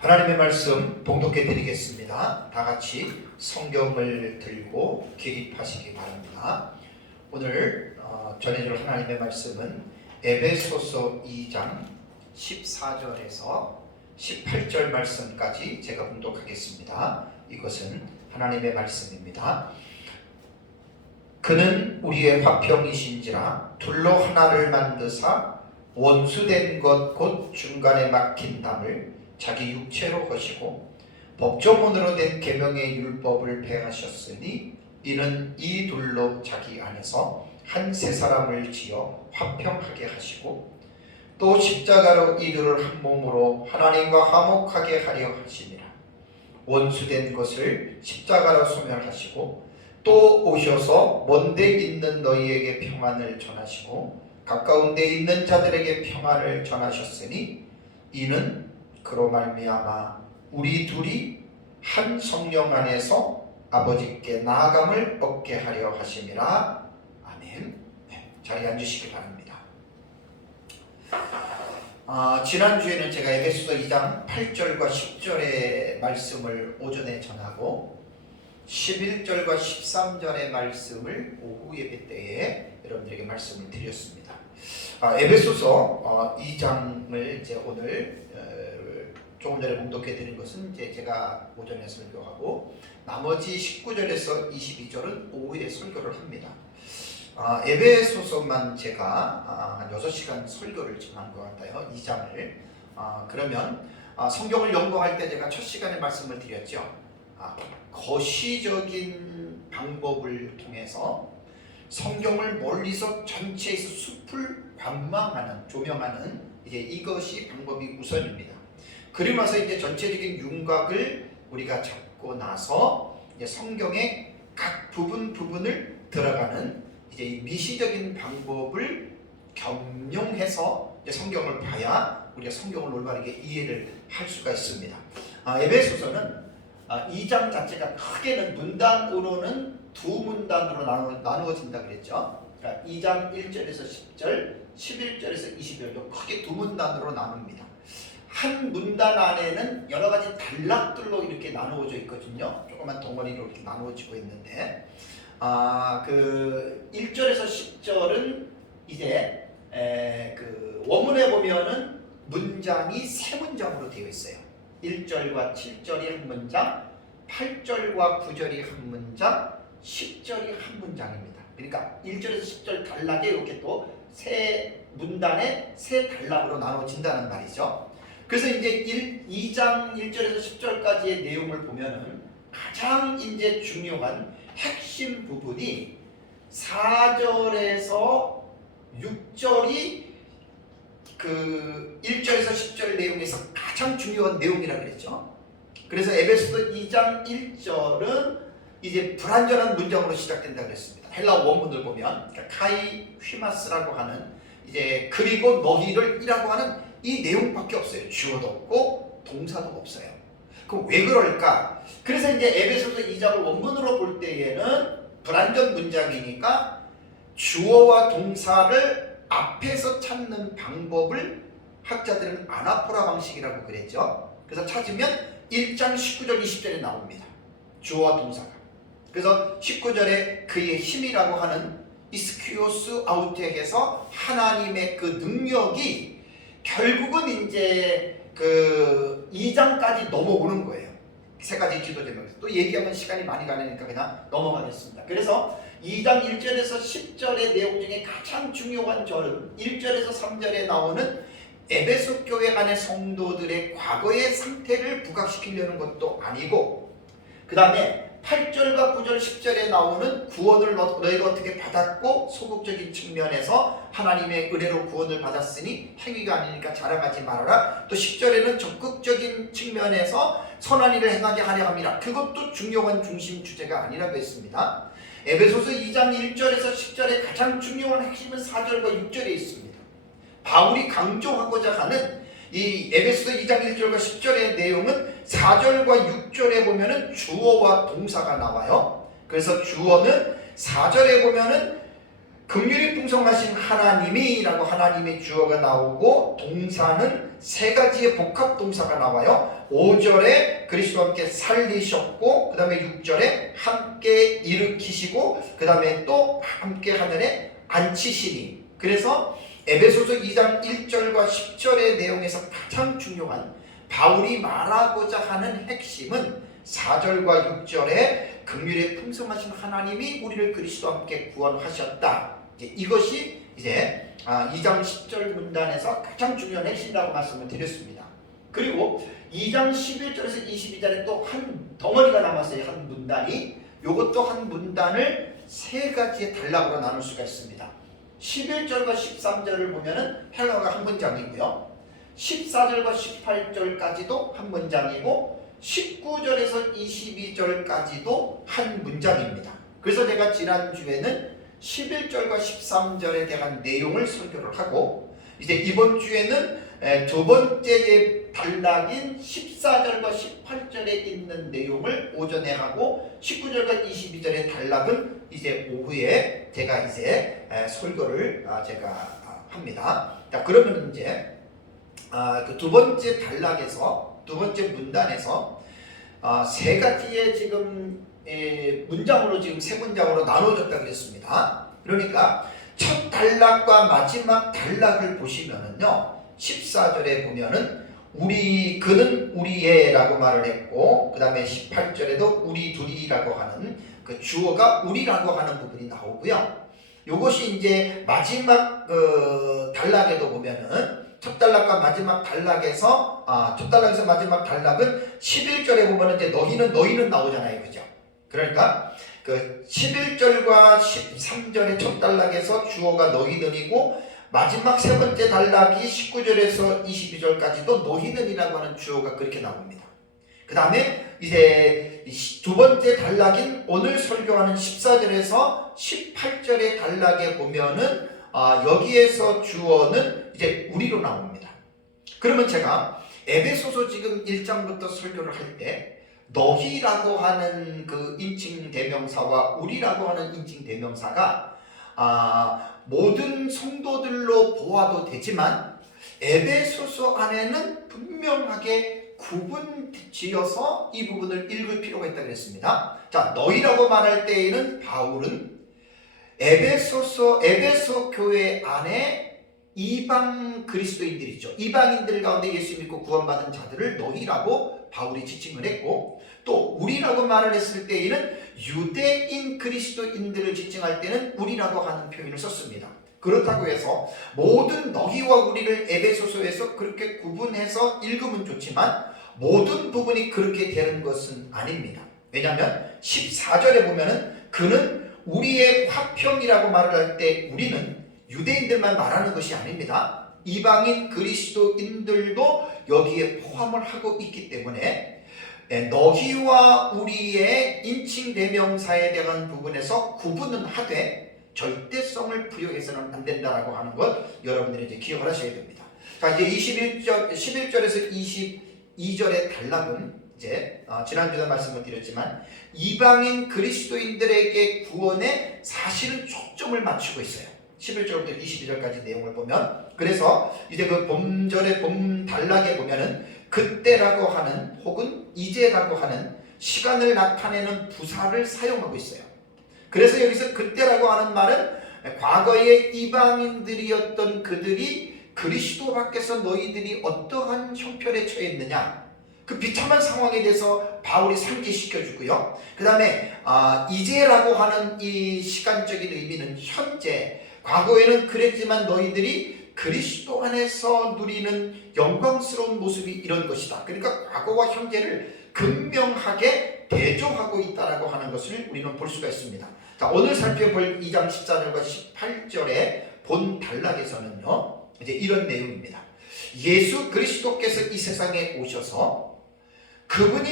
하나님의 말씀 봉독해 드리겠습니다. 다 같이 성경을 들고 기립하시기 바랍니다. 오늘 전해줄 하나님의 말씀은 에베소서 2장 14절에서 18절 말씀까지 제가 봉독하겠습니다. 이것은 하나님의 말씀입니다. 그는 우리의 화평이신지라 둘로 하나를 만드사 원수된 것 곧 중간에 막힌 담을 자기 육체로 거시고 법조문으로 된 계명의 율법을 폐하셨으니 이는 이 둘로 자기 안에서 한 세 사람을 지어 화평하게 하시고 또 십자가로 이들을 한 몸으로 하나님과 화목하게 하려 하시니라. 원수된 것을 십자가로 소멸하시고 또 오셔서 먼데 있는 너희에게 평안을 전하시고 가까운 데 있는 자들에게 평안을 전하셨으니 이는 그로 말미암아 우리 둘이 한 성령 안에서 아버지께 나아감을 얻게 하려 하심이라. 아멘. 자리에 앉으시기 바랍니다. 지난주에는 제가 에베소서 2장 8절과 10절의 말씀을 오전에 전하고 11절과 13절의 말씀을 오후 예배 때에 여러분들에게 말씀을 드렸습니다. 에베소서 2장을 이제 오늘 조금 전에 봉독해 드린 것은 이제 제가 오전에 설교하고 나머지 19절에서 22절은 오후에 설교를 합니다. 에베소서만 제가 한 6시간 설교를 지금 한 것 같아요. 2장을. 그러면 성경을 연구할 때 제가 첫 시간에 말씀을 드렸죠. 거시적인 방법을 통해서 성경을 멀리서 전체에서 숲을 관망하는, 조명하는 이제 이것이 방법이 우선입니다. 그리고 나서 이제 전체적인 윤곽을 우리가 잡고 나서 이제 성경의 각 부분을 들어가는 이제 이 미시적인 방법을 겸용해서 이제 성경을 봐야 우리가 성경을 올바르게 이해를 할 수가 있습니다. 에베소서는 2장 자체가 크게는 문단으로는 두 문단으로 나누어진다 그랬죠. 그러니까 2장 1절에서 10절, 11절에서 20절 크게 두 문단으로 나눕니다. 한 문단 안에는 여러 가지 단락들로 이렇게 나누어져 있거든요. 조그만 덩어리로 이렇게 나누어지고 있는데, 그 1절에서 10절은 이제 그 원문에 보면은 문장이 세 문장으로 되어 있어요. 1절과 7절이 한 문장, 8절과 9절이 한 문장, 10절이 한 문장입니다. 그러니까 1절에서 10절 단락에 이렇게 또 세 문단에 세 단락으로 나눠진다는 말이죠. 그래서 이제 2장 1절에서 10절까지의 내용을 보면은 가장 이제 중요한 핵심 부분이 4절에서 6절이 그 1절에서 10절 내용에서 가장 중요한 내용이라 그랬죠. 그래서 에베소서 2장 1절은 이제 불완전한 문장으로 시작된다 그랬습니다. 헬라 원문을 보면 그러니까 카이 휘마스라고 하는 이제 그리고 너희를 이라고 하는 이 내용밖에 없어요. 주어도 없고 동사도 없어요. 그럼 왜 그럴까? 그래서 이제 에베소서 2장을 원문으로 볼 때에는 불완전 문장이니까 주어와 동사를 앞에서 찾는 방법을 학자들은 아나포라 방식이라고 그랬죠. 그래서 찾으면 1장 19절 20절에 나옵니다. 주어와 동사가. 그래서 19절에 그의 힘이라고 하는 이스큐오스 아우텍에서 하나님의 그 능력이 결국은 이제 그 2장까지 넘어오는 거예요. 세 가지 기도 제목에서. 또 얘기하면 시간이 많이 가니까 그냥 넘어가겠습니다. 그래서 2장 1절에서 10절의 내용 중에 가장 중요한 절은 1절에서 3절에 나오는 에베소 교회 안의 성도들의 과거의 상태를 부각시키려는 것도 아니고, 그 다음에 8절과 9절 10절에 나오는 구원을 너희가 어떻게 받았고 소극적인 측면에서 하나님의 은혜로 구원을 받았으니 행위가 아니니까 자랑하지 말아라. 또 10절에는 적극적인 측면에서 선한 일을 행하게 하려 함이라. 그것도 중요한 중심 주제가 아니라고 했습니다. 에베소서 2장 1절에서 10절의 가장 중요한 핵심은 4절과 6절에 있습니다. 바울이 강조하고자 하는 이 에베소서 2장 1절과 10절의 내용은 4절과 6절에 보면은 주어와 동사가 나와요. 그래서 주어는 4절에 보면은 긍휼이 풍성하신 하나님이라고 하나님의 주어가 나오고, 동사는 세 가지의 복합 동사가 나와요. 5절에 그리스도와 함께 살리셨고, 그 다음에 6절에 함께 일으키시고, 그 다음에 또 함께 하늘에 앉히시니. 그래서 에베소서 2장 1절과 10절의 내용에서 가장 중요한 바울이 말하고자 하는 핵심은 4절과 6절에 긍휼에 풍성하신 하나님이 우리를 그리스도와 함께 구원하셨다. 이것이 이제 2장 10절 문단에서 가장 중요한 핵심이라고 말씀을 드렸습니다. 그리고 2장 11절에서 22절에 또 한 덩어리가 남았어요. 한 문단이. 이것도 한 문단을 세 가지의 단락으로 나눌 수가 있습니다. 11절과 13절을 보면은 헬라어가 한 문장이고요. 14절과 18절까지도 한 문장이고 19절에서 22절까지도 한 문장입니다. 그래서 제가 지난주에는 11절과 13절에 대한 내용을 설교를 하고, 이제 이번 주에는 두 번째 단락인 14절과 18절에 있는 내용을 오전에 하고, 19절과 22절의 단락은 이제 오후에 제가 이제 설교를 제가 합니다. 자, 그러면 이제 그 두 번째 단락에서, 두 번째 문단에서 세 가지의 지금 문장으로, 지금 세 문장으로 나눠졌다 그랬습니다. 그러니까 첫 단락과 마지막 단락을 보시면은요, 14절에 보면은 그는 우리의라고 말을 했고, 그 다음에 18절에도 우리 둘이라고 하는 그 주어가 우리라고 하는 부분이 나오고요. 요것이 이제 마지막 단락에도 보면은 첫 단락과 마지막 단락에서 첫 단락에서 마지막 단락은 11절에 보면은 이제 너희는 나오잖아요, 그죠? 그러니까 그 11절과 13절의 첫 단락에서 주어가 너희는이고, 마지막 세 번째 단락이 19절에서 22절까지도 너희는이라고 하는 주어가 그렇게 나옵니다. 그 다음에 이제 두 번째 단락인 오늘 설교하는 14절에서 18절의 단락에 보면은 여기에서 주어는 이제 우리로 나옵니다. 그러면 제가 에베소서 지금 1장부터 설교를 할 때 너희라고 하는 그 인칭 대명사와 우리라고 하는 인칭 대명사가 모든 성도들로 보아도 되지만 에베소서 안에는 분명하게 구분 지어서 이 부분을 읽을 필요가 있다고 했습니다. 자, 너희라고 말할 때에는 바울은 에베소 교회 안에 이방 그리스도인들이죠. 이방인들 가운데 예수 믿고 구원받은 자들을 너희라고 바울이 지칭을 했고, 또 우리라고 말을 했을 때에는 유대인 그리스도인들을 지칭할 때는 우리라고 하는 표현을 썼습니다. 그렇다고 해서 모든 너희와 우리를 에베소서에서 그렇게 구분해서 읽으면 좋지만 모든 부분이 그렇게 되는 것은 아닙니다. 왜냐하면 14절에 보면은 그는 우리의 화평이라고 말을 할 때 우리는 유대인들만 말하는 것이 아닙니다. 이방인 그리스도인들도 여기에 포함을 하고 있기 때문에 너희와 우리의 인칭 대명사에 대한 부분에서 구분은 하되 절대성을 부여해서는 안 된다라고 하는 것 여러분들이 이제 기억을 하셔야 됩니다. 자, 이제 11절에서 22절의 단락은 이제 지난주에 말씀을 드렸지만 이방인 그리스도인들에게 구원에 사실은 초점을 맞추고 있어요. 11절부터 22절까지 내용을 보면, 그래서 이제 그 본절의 본 단락에 보면은 그때라고 하는 혹은 이제라고 하는 시간을 나타내는 부사를 사용하고 있어요. 그래서 여기서 그때라고 하는 말은 과거의 이방인들이었던 그들이 그리스도 밖에서 너희들이 어떠한 형편에 처해 있느냐, 그 비참한 상황에 대해서 바울이 상기시켜주고요. 그 다음에 이제라고 하는 이 시간적인 의미는 현재, 과거에는 그랬지만 너희들이 그리스도 안에서 누리는 영광스러운 모습이 이런 것이다. 그러니까 과거와 현재를 극명하게 대조하고 있다라고 하는 것을 우리는 볼 수가 있습니다. 자, 오늘 살펴볼 2장 14절과 18절의 본 단락에서는요, 이제 이런 내용입니다. 예수 그리스도께서 이 세상에 오셔서 그분이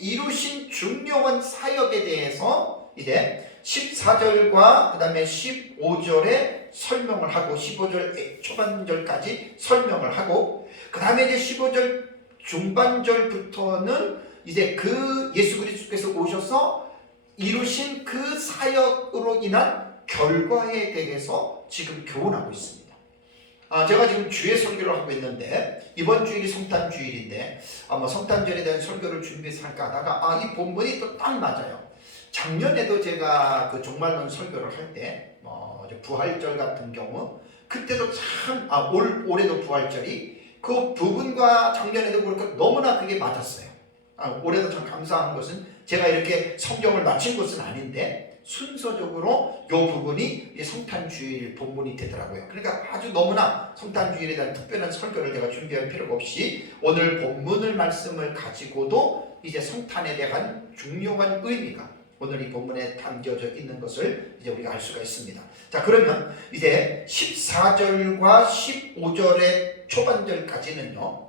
이루신 중요한 사역에 대해서 이제 14절과 그 다음에 15절에 설명을 하고 15절 초반절까지 설명을 하고, 그 다음에 이제 15절 중반절부터는 이제 그 예수 그리스도께서 오셔서 이루신 그 사역으로 인한 결과에 대해서 지금 교훈하고 있습니다. 제가 지금 주일 설교를 하고 있는데 이번 주일이 성탄주일인데 성탄절에 대한 설교를 준비해서 할까 하다가 이 본문이 또 딱 맞아요. 작년에도 제가 그 종말론 설교를 할 때 부활절 같은 경우 그때도 참 올해도 부활절이 그 부분과 작년에도 그렇고 너무나 그게 맞았어요. 올해도 참 감사한 것은 제가 이렇게 성경을 맞춘 것은 아닌데 순서적으로 이 부분이 성탄주일 본문이 되더라고요. 그러니까 아주 너무나 성탄주일에 대한 특별한 설교를 제가 준비할 필요가 없이 오늘 본문을 말씀을 가지고도 이제 성탄에 대한 중요한 의미가 오늘 이 본문에 담겨져 있는 것을 이제 우리가 알 수가 있습니다. 자, 그러면 이제 14절과 15절의 초반절까지는요,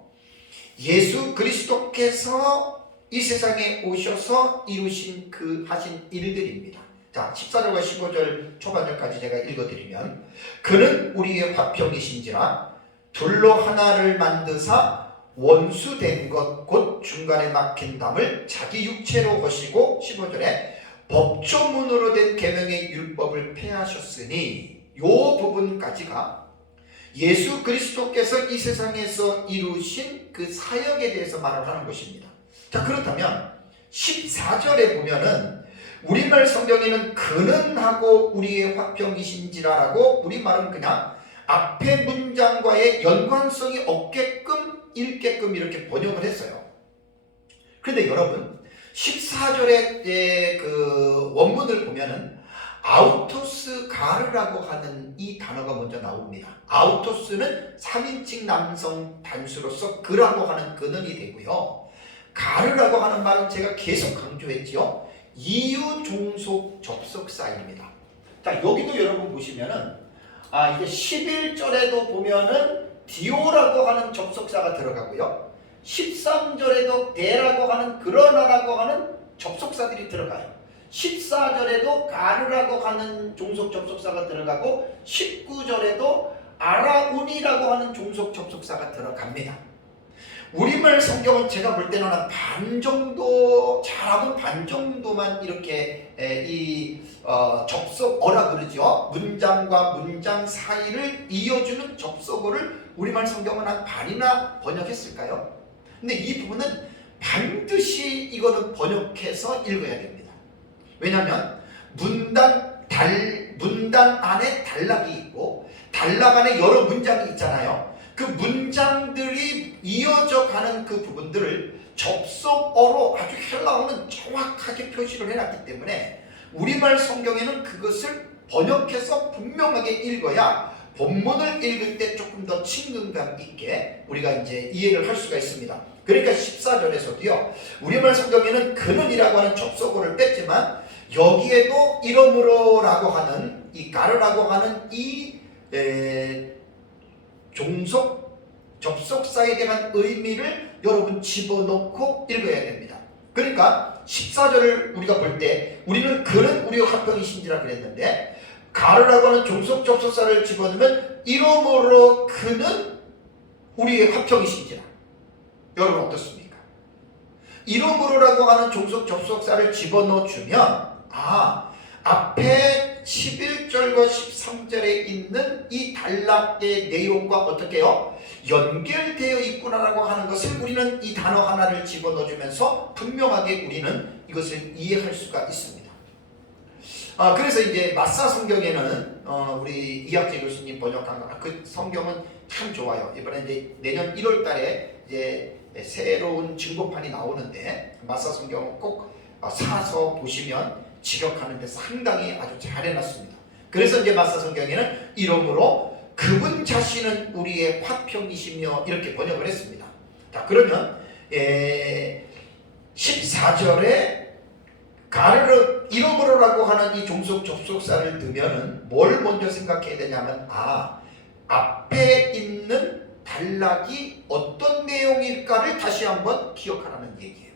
예수 그리스도께서 이 세상에 오셔서 이루신 하신 일들입니다. 자, 14절과 15절 초반절까지 제가 읽어드리면, 그는 우리의 화평이신지라 둘로 하나를 만드사 원수된 것 곧 중간에 막힌 담을 자기 육체로 거시고 15절에 법조문으로 된 계명의 율법을 폐하셨으니 이 부분까지가 예수 그리스도께서 이 세상에서 이루신 그 사역에 대해서 말을 하는 것입니다. 자, 그렇다면 14절에 보면은 우리말 성경에는 그는 하고 우리의 화평이신지라라고 우리말은 그냥 앞에 문장과의 연관성이 없게끔 읽게끔 이렇게 번역을 했어요. 그런데 여러분 14절의 그 원문을 보면은 아우토스 가르라고 하는 이 단어가 먼저 나옵니다. 아우토스는 3인칭 남성 단수로서 그라고 하는 그는이 되고요. 가르라고 하는 말은 제가 계속 강조했지요. 이유 종속 접속사입니다. 자, 여기도 여러분 보시면은 이제 11절에도 보면은 디오라고 하는 접속사가 들어가고요. 13절에도 대라고 하는 그러나라고 하는 접속사들이 들어가요. 14절에도 가르라고 하는 종속 접속사가 들어가고 19절에도 아라운이라고 하는 종속 접속사가 들어갑니다. 우리말 성경은 제가 볼 때는 한 반 정도, 잘하면 반 정도만 이렇게 접속어라 그러죠. 문장과 문장 사이를 이어주는 접속어를 우리말 성경은 한 반이나 번역했을까요? 근데 이 부분은 반드시 이거는 번역해서 읽어야 됩니다. 왜냐하면 문단 안에 단락이 있고 단락 안에 여러 문장이 있잖아요. 그 문장들이 이어져 가는 그 부분들을 접속어로 아주 헬라어는 정확하게 표시를 해놨기 때문에 우리말 성경에는 그것을 번역해서 분명하게 읽어야 본문을 읽을 때 조금 더 친근감 있게 우리가 이제 이해를 할 수가 있습니다. 그러니까 14절에서도요, 우리말 성경에는 그는이라고 하는 접속어를 뺐지만 여기에도 이러므로라고 하는 이 가르라고 하는 이 종속 접속사에 대한 의미를 여러분 집어넣고 읽어야 됩니다. 그러니까 14절을 우리가 볼 때 우리는 그는 우리의 화평이신지라 그랬는데 가르라고 하는 종속 접속사를 집어넣으면 이러므로 그는 우리의 화평이신지라. 여러분 어떻습니까? 이러므로라고 하는 종속 접속사를 집어넣어주면 앞에 11절과 13절에 있는 이 단락의 내용과 어떻게 해요? 연결되어 있구나라고 하는 것을 우리는 이 단어 하나를 집어넣어주면서 분명하게 우리는 이것을 이해할 수가 있습니다. 그래서 이제 마사 성경에는 우리 이학재 교수님 번역한 그 성경은 참 좋아요. 이번에 이제 내년 1월 달에 이제 새로운 증거판이 나오는데 마사 성경은 꼭 사서 보시면 직역하는데 상당히 아주 잘 해놨습니다. 그래서 이제 마사 성경에는 이러므로 그분 자신은 우리의 화평이시며 이렇게 번역을 했습니다. 자, 그러면 14절에 가르르 이러므로라고 하는 이 종속 접속사를 넣으면은 뭘 먼저 생각해야 되냐면 앞에 있는 단락이 어떤 내용일까를 다시 한번 기억하라는 얘기예요.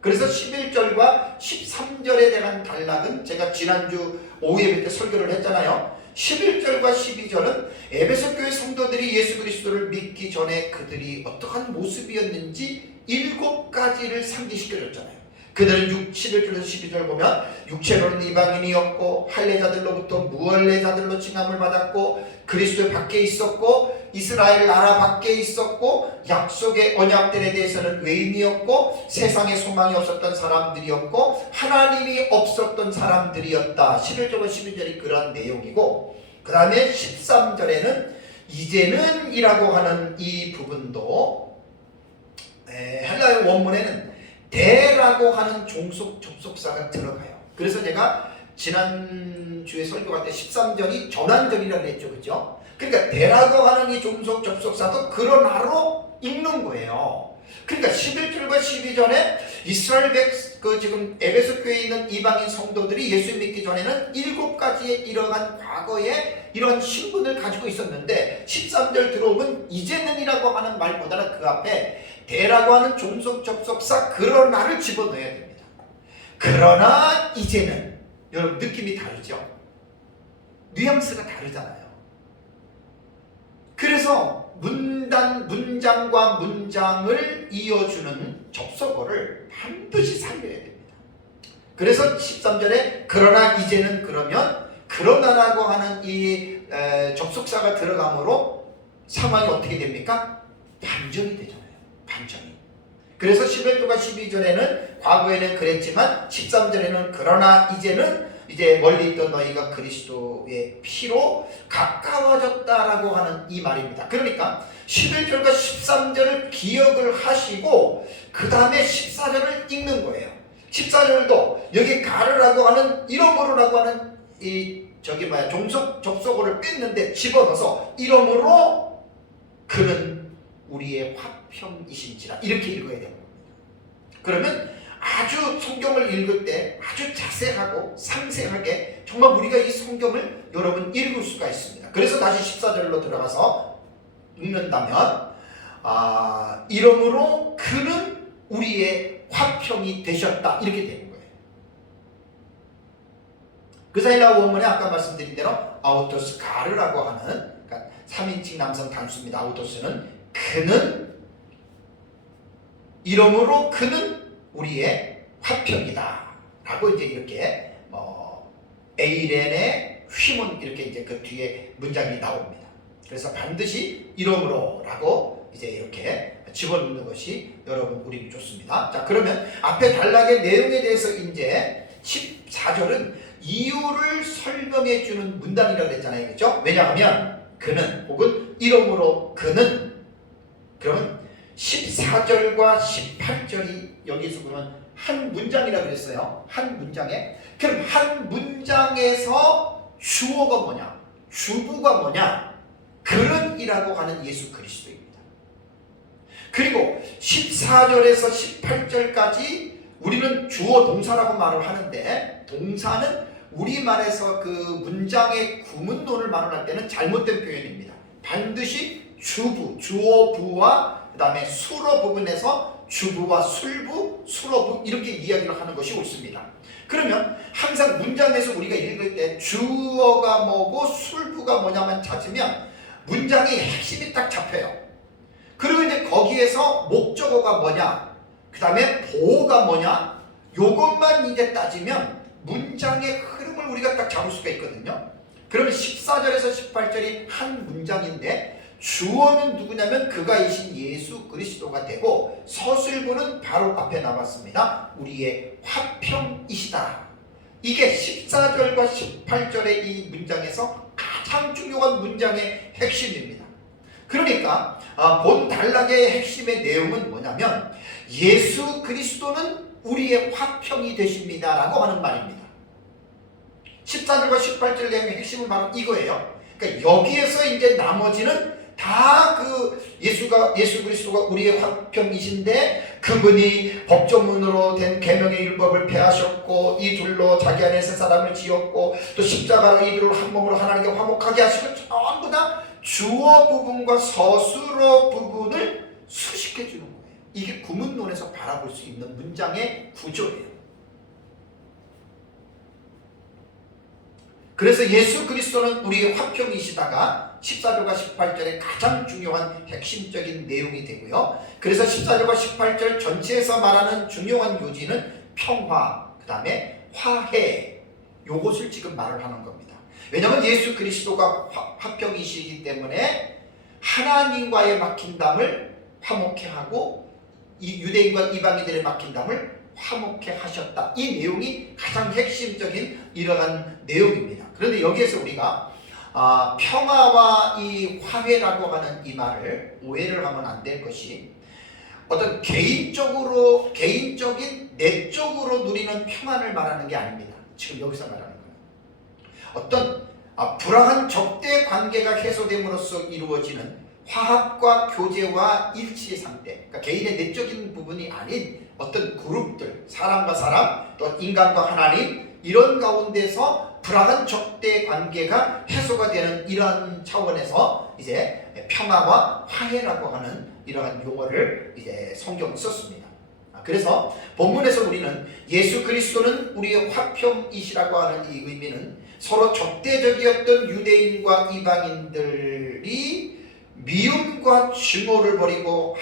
그래서 11절과 13절에 대한 단락은 제가 지난주 오후 예배 때 설교를 했잖아요. 11절과 12절은 에베소 교회 성도들이 예수 그리스도를 믿기 전에 그들이 어떠한 모습이었는지 7가지를 상기시켜줬잖아요. 그들은 11절에서 12절 보면 육체로는 이방인이었고 할례자들로부터 무할례자들로 칭함을 받았고 그리스도 밖에 있었고 이스라엘 나라 밖에 있었고 약속의 언약들에 대해서는 외인이었고 세상에 소망이 없었던 사람들이었고 하나님이 없었던 사람들이었다. 11절과 12절이 그런 내용이고, 그 다음에 13절에는 이제는 이라고 하는 이 부분도 헬라어 원문에는 대라고 하는 종속 접속사가 들어가요. 그래서 제가 지난주에 설교할 때 13절이 전환절이라고 했죠. 그죠? 그러니까 대라고 하는 이 종속 접속사도 그러나로 읽는 거예요. 그러니까 11절과 12절에 이스라엘 지금 에베소 교회에 있는 이방인 성도들이 예수 믿기 전에는 7가지의 이러한 과거에 이런 신분을 가지고 있었는데 13절 들어오면 이제는이라고 하는 말보다는 그 앞에 대라고 하는 종속 접속사 그러나를 집어넣어야 됩니다. 그러나 이제는, 여러분 느낌이 다르죠? 뉘앙스가 다르잖아요. 그래서 문장과 문장을 이어주는 접속어를 반드시 살려야 됩니다. 그래서 13절에 그러나 이제는, 그러면 그러나라고 하는 이 접속사가 들어가므로 상황이 어떻게 됩니까? 반전이 되잖아요. 반전이. 그래서 11절과 12절에는 과거에는 그랬지만 13절에는 그러나 이제는 이제 멀리 있던 너희가 그리스도의 피로 가까워졌다라고 하는 이 말입니다. 그러니까 11절과 13절을 기억을 하시고 그 다음에 14절을 읽는 거예요. 14절도 여기 가르라고 하는 이러므로라고 하는 이 종속 접속어를 뺐는데 집어넣어서 이러므로 그는 우리의 화평이신지라 이렇게 읽어야 되는 겁니다. 그러면 아주 성경을 읽을 때 아주 자세하고 상세하게 정말 우리가 이 성경을 여러분 읽을 수가 있습니다. 그래서 다시 14절로 들어가서 읽는다면 이러므로 그는 우리의 화평이 되셨다 이렇게 되는 거예요. 그 사일라 원문에 아까 말씀드린 대로 아우토스 가르라고 하는, 그러니까 3인칭 남성 단수입니다. 아우토스는 그는, 이러므로 그는 우리의 화평이다 라고 이제 이렇게 에이렌의 휘문 이렇게 이제 그 뒤에 문장이 나옵니다. 그래서 반드시 이러므로 라고 이제 이렇게 집어넣는 것이 여러분 우리는 좋습니다. 자, 그러면 앞에 단락의 내용에 대해서 이제 14절은 이유를 설명해 주는 문단이라고 했잖아요. 그렇죠? 왜냐하면 그는 혹은 이러므로 그는, 그러면 14절과 18절이 여기서 보면 한 문장이라고 그랬어요. 한 문장에. 그럼 한 문장에서 주어가 뭐냐? 주부가 뭐냐? 그는이라고 하는 예수 그리스도입니다. 그리고 14절에서 18절까지 우리는 주어 동사라고 말을 하는데, 동사는 우리말에서 그 문장의 구문론을 말할 때는 잘못된 표현입니다. 반드시 주부, 주어 부와 그 다음에 수로 부분에서 주부와 술부, 수로부 이렇게 이야기를 하는 것이 옳습니다. 그러면 항상 문장에서 우리가 읽을 때 주어가 뭐고 술부가 뭐냐만 찾으면 문장의 핵심이 딱 잡혀요. 그리고 이제 거기에서 목적어가 뭐냐, 그 다음에 보어가 뭐냐, 요것만 이제 따지면 문장의 흐름을 우리가 딱 잡을 수가 있거든요. 그러면 14절에서 18절이 한 문장인데 주어는 누구냐면 그가이신 예수 그리스도가 되고, 서술부는 바로 앞에 나왔습니다. 우리의 화평이시다. 이게 14절과 18절의 이 문장에서 가장 중요한 문장의 핵심입니다. 그러니까 본 단락의 핵심의 내용은 뭐냐면 예수 그리스도는 우리의 화평이 되십니다 라고 하는 말입니다. 14절과 18절 내용의 핵심은 바로 이거예요. 그러니까 여기에서 이제 나머지는 다 예수 그리스도가 우리의 화평이신데, 그분이 법조문으로 된 계명의 율법을 폐하셨고 이 둘로 자기 안에 새 사람을 지었고 또 십자가로 이 둘을 한 몸으로 하나님께 화목하게 하시고, 전부 다 주어 부분과 서술어 부분을 수식해 주는 거예요. 이게 구문론에서 바라볼 수 있는 문장의 구조예요. 그래서 예수 그리스도는 우리의 화평이시다가 14절과 18절의 가장 중요한 핵심적인 내용이 되고요. 그래서 14절과 18절 전체에서 말하는 중요한 요지는 평화, 그 다음에 화해, 요것을 지금 말을 하는 겁니다. 왜냐하면 예수 그리스도가 화평이시기 때문에 하나님과의 막힌담을 화목해 하고 이 유대인과 이방인들의 막힌담을 화목해 하셨다. 이 내용이 가장 핵심적인 이러한 내용입니다. 그런데 여기에서 우리가 평화와 이 화해라고 하는 이 말을 오해를 하면 안 될 것이 어떤 개인적인 내적으로 누리는 평안을 말하는 게 아닙니다. 지금 여기서 말하는 거예요. 어떤 불화한 적대 관계가 해소됨으로써 이루어지는 화합과 교제와 일치의 상태, 그러니까 개인의 내적인 부분이 아닌 어떤 그룹들, 사람과 사람, 또 인간과 하나님, 이런 가운데서 불화한 적대 관계가 해소가 되는 이러한 차원에서 이제 평화와 화해라고 하는 이러한 용어를 이제 성경에 썼습니다. 그래서 본문에서 우리는 예수 그리스도는 우리의 화평이시라고 하는 이 의미는 서로 적대적이었던 유대인과 이방인들이 미움과 증오를 버리고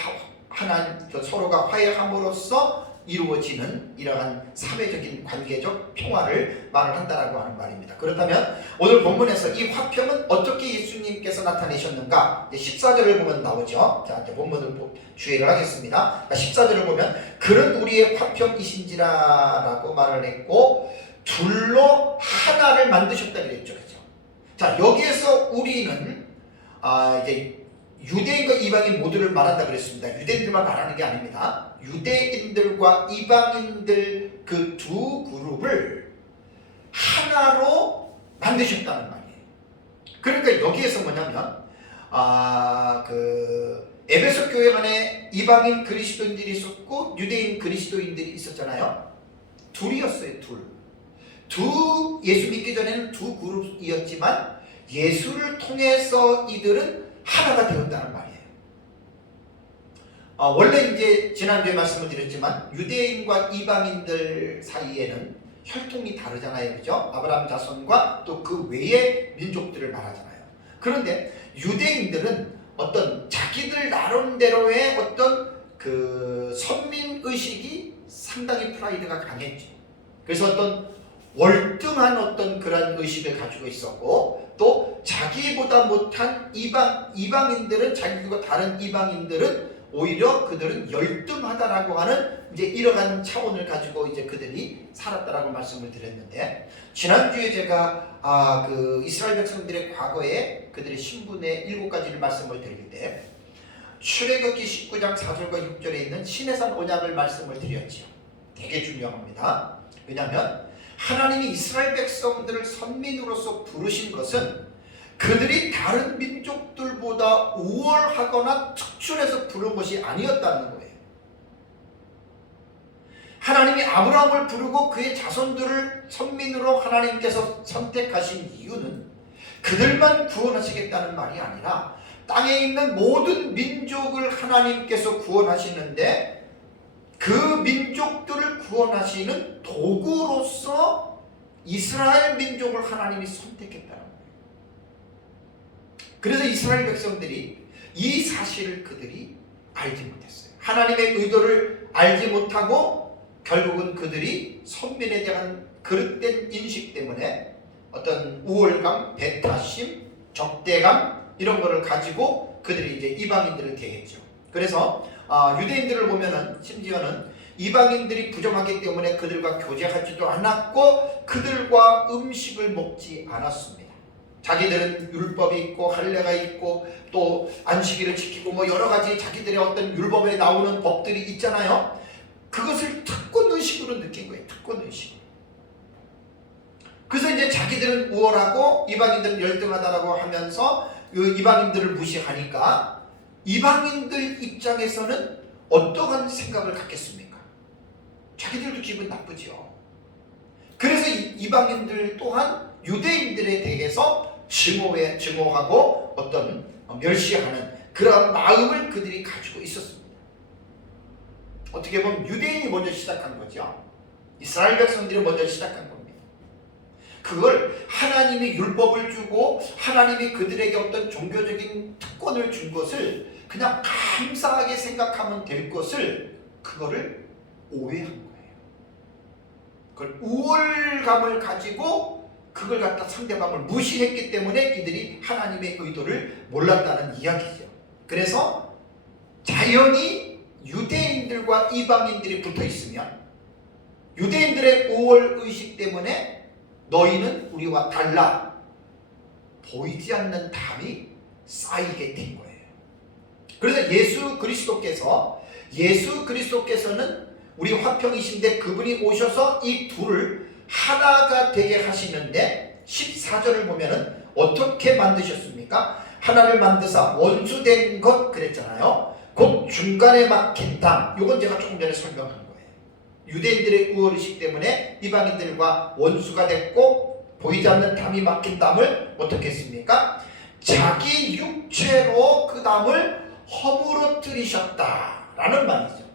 서로가 화해함으로써 이루어지는 이러한 사회적인 관계적 평화를 말을 한다라고 하는 말입니다. 그렇다면 오늘 본문에서 이 화평은 어떻게 예수님께서 나타내셨는가? 14절을 보면 나오죠. 자, 이제 본문을 주의를 하겠습니다. 14절을 보면 그는 우리의 화평이신지라라고 말을 했고 둘로 하나를 만드셨다 그랬죠. 그렇죠? 자, 여기에서 우리는 이제 유대인과 이방인 모두를 말한다 그랬습니다. 유대인들만 말하는 게 아닙니다. 유대인들과 이방인들 그 두 그룹을 하나로 만드셨다는 말이에요. 그러니까 여기에서 뭐냐면 에베소 교회 안에 이방인 그리스도인들이 있었고 유대인 그리스도인들이 있었잖아요. 둘이었어요. 두 예수 믿기 전에는 두 그룹이었지만 예수를 통해서 이들은 하나가 되었다는 말이에요. 원래 이제 지난주에 말씀을 드렸지만 유대인과 이방인들 사이에는 혈통이 다르잖아요. 그죠? 아브라함 자손과 또 그 외의 민족들을 말하잖아요. 그런데 유대인들은 어떤 자기들 나름대로의 어떤 그 선민의식이 상당히 프라이드가 강했죠. 그래서 어떤 월등한 어떤 그런 의식을 가지고 있었고 또 자기보다 못한 이방인들은 자기들과 다른 이방인들은 오히려 그들은 열등하다라고 하는 이제 이러한 차원을 가지고 이제 그들이 살았다라고 말씀을 드렸는데 지난주에 제가 그 이스라엘 백성들의 과거에 그들의 신분의 7가지를 말씀을 드릴 때 출애굽기 19장 4절과 6절에 있는 시내산 언약을 말씀을 드렸죠. 되게 중요합니다. 왜냐하면 하나님이 이스라엘 백성들을 선민으로서 부르신 것은 그들이 다른 민족들보다 우월하거나 특출해서 부른 것이 아니었다는 거예요. 하나님이 아브라함을 부르고 그의 자손들을 선민으로 하나님께서 선택하신 이유는 그들만 구원하시겠다는 말이 아니라 땅에 있는 모든 민족을 하나님께서 구원하시는데 그 민족들을 구원하시는 도구로서 이스라엘 민족을 하나님이 선택했다는 거예요. 그래서 이스라엘 백성들이 이 사실을 그들이 알지 못했어요. 하나님의 의도를 알지 못하고 결국은 그들이 선민에 대한 그릇된 인식 때문에 어떤 우월감, 배타심, 적대감 이런 거를 가지고 그들이 이제 이방인들을 대했죠. 그래서 유대인들을 보면은 심지어는 이방인들이 부정하기 때문에 그들과 교제하지도 않았고 그들과 음식을 먹지 않았습니다. 자기들은 율법이 있고 할례가 있고 또 안식일을 지키고 뭐 여러 가지 자기들의 어떤 율법에 나오는 법들이 있잖아요. 그것을 특권의식으로 느낀 거예요. 특권의식. 그래서 이제 자기들은 우월하고 이방인들은 열등하다라고 하면서 그 이방인들을 무시하니까 이방인들 입장에서는 어떠한 생각을 갖겠습니까? 자기들도 기분 나쁘죠. 그래서 이방인들 또한 유대인들에 대해서 증오하고 어떤 멸시하는 그런 마음을 그들이 가지고 있었습니다. 어떻게 보면 유대인이 먼저 시작한 거죠. 이스라엘 백성들이 먼저 시작한 겁니다. 그걸 하나님이 율법을 주고 하나님이 그들에게 어떤 종교적인 특권을 준 것을 그냥 감사하게 생각하면 될 것을 그거를 오해한 거예요. 그걸 우월감을 가지고 그걸 갖다 상대방을 무시했기 때문에 이들이 하나님의 의도를 몰랐다는 이야기죠. 그래서 자연히 유대인들과 이방인들이 붙어 있으면 유대인들의 우월의식 때문에 너희는 우리와 달라 보이지 않는 담이 쌓이게 된 거예요. 그래서 예수 그리스도께서는 우리 화평이신데 그분이 오셔서 이 둘을 하나가 되게 하시는데 14절을 보면은 어떻게 만드셨습니까? 하나를 만드사 원수된 것 그랬잖아요. 곧 중간에 막힌 담. 이건 제가 조금 전에 설명한 거예요. 유대인들의 우월의식 때문에 이방인들과 원수가 됐고 보이지 않는 담이 막힌 담을 어떻게 했습니까? 자기 육체로 그 담을 허물어뜨리셨다라는 말이죠.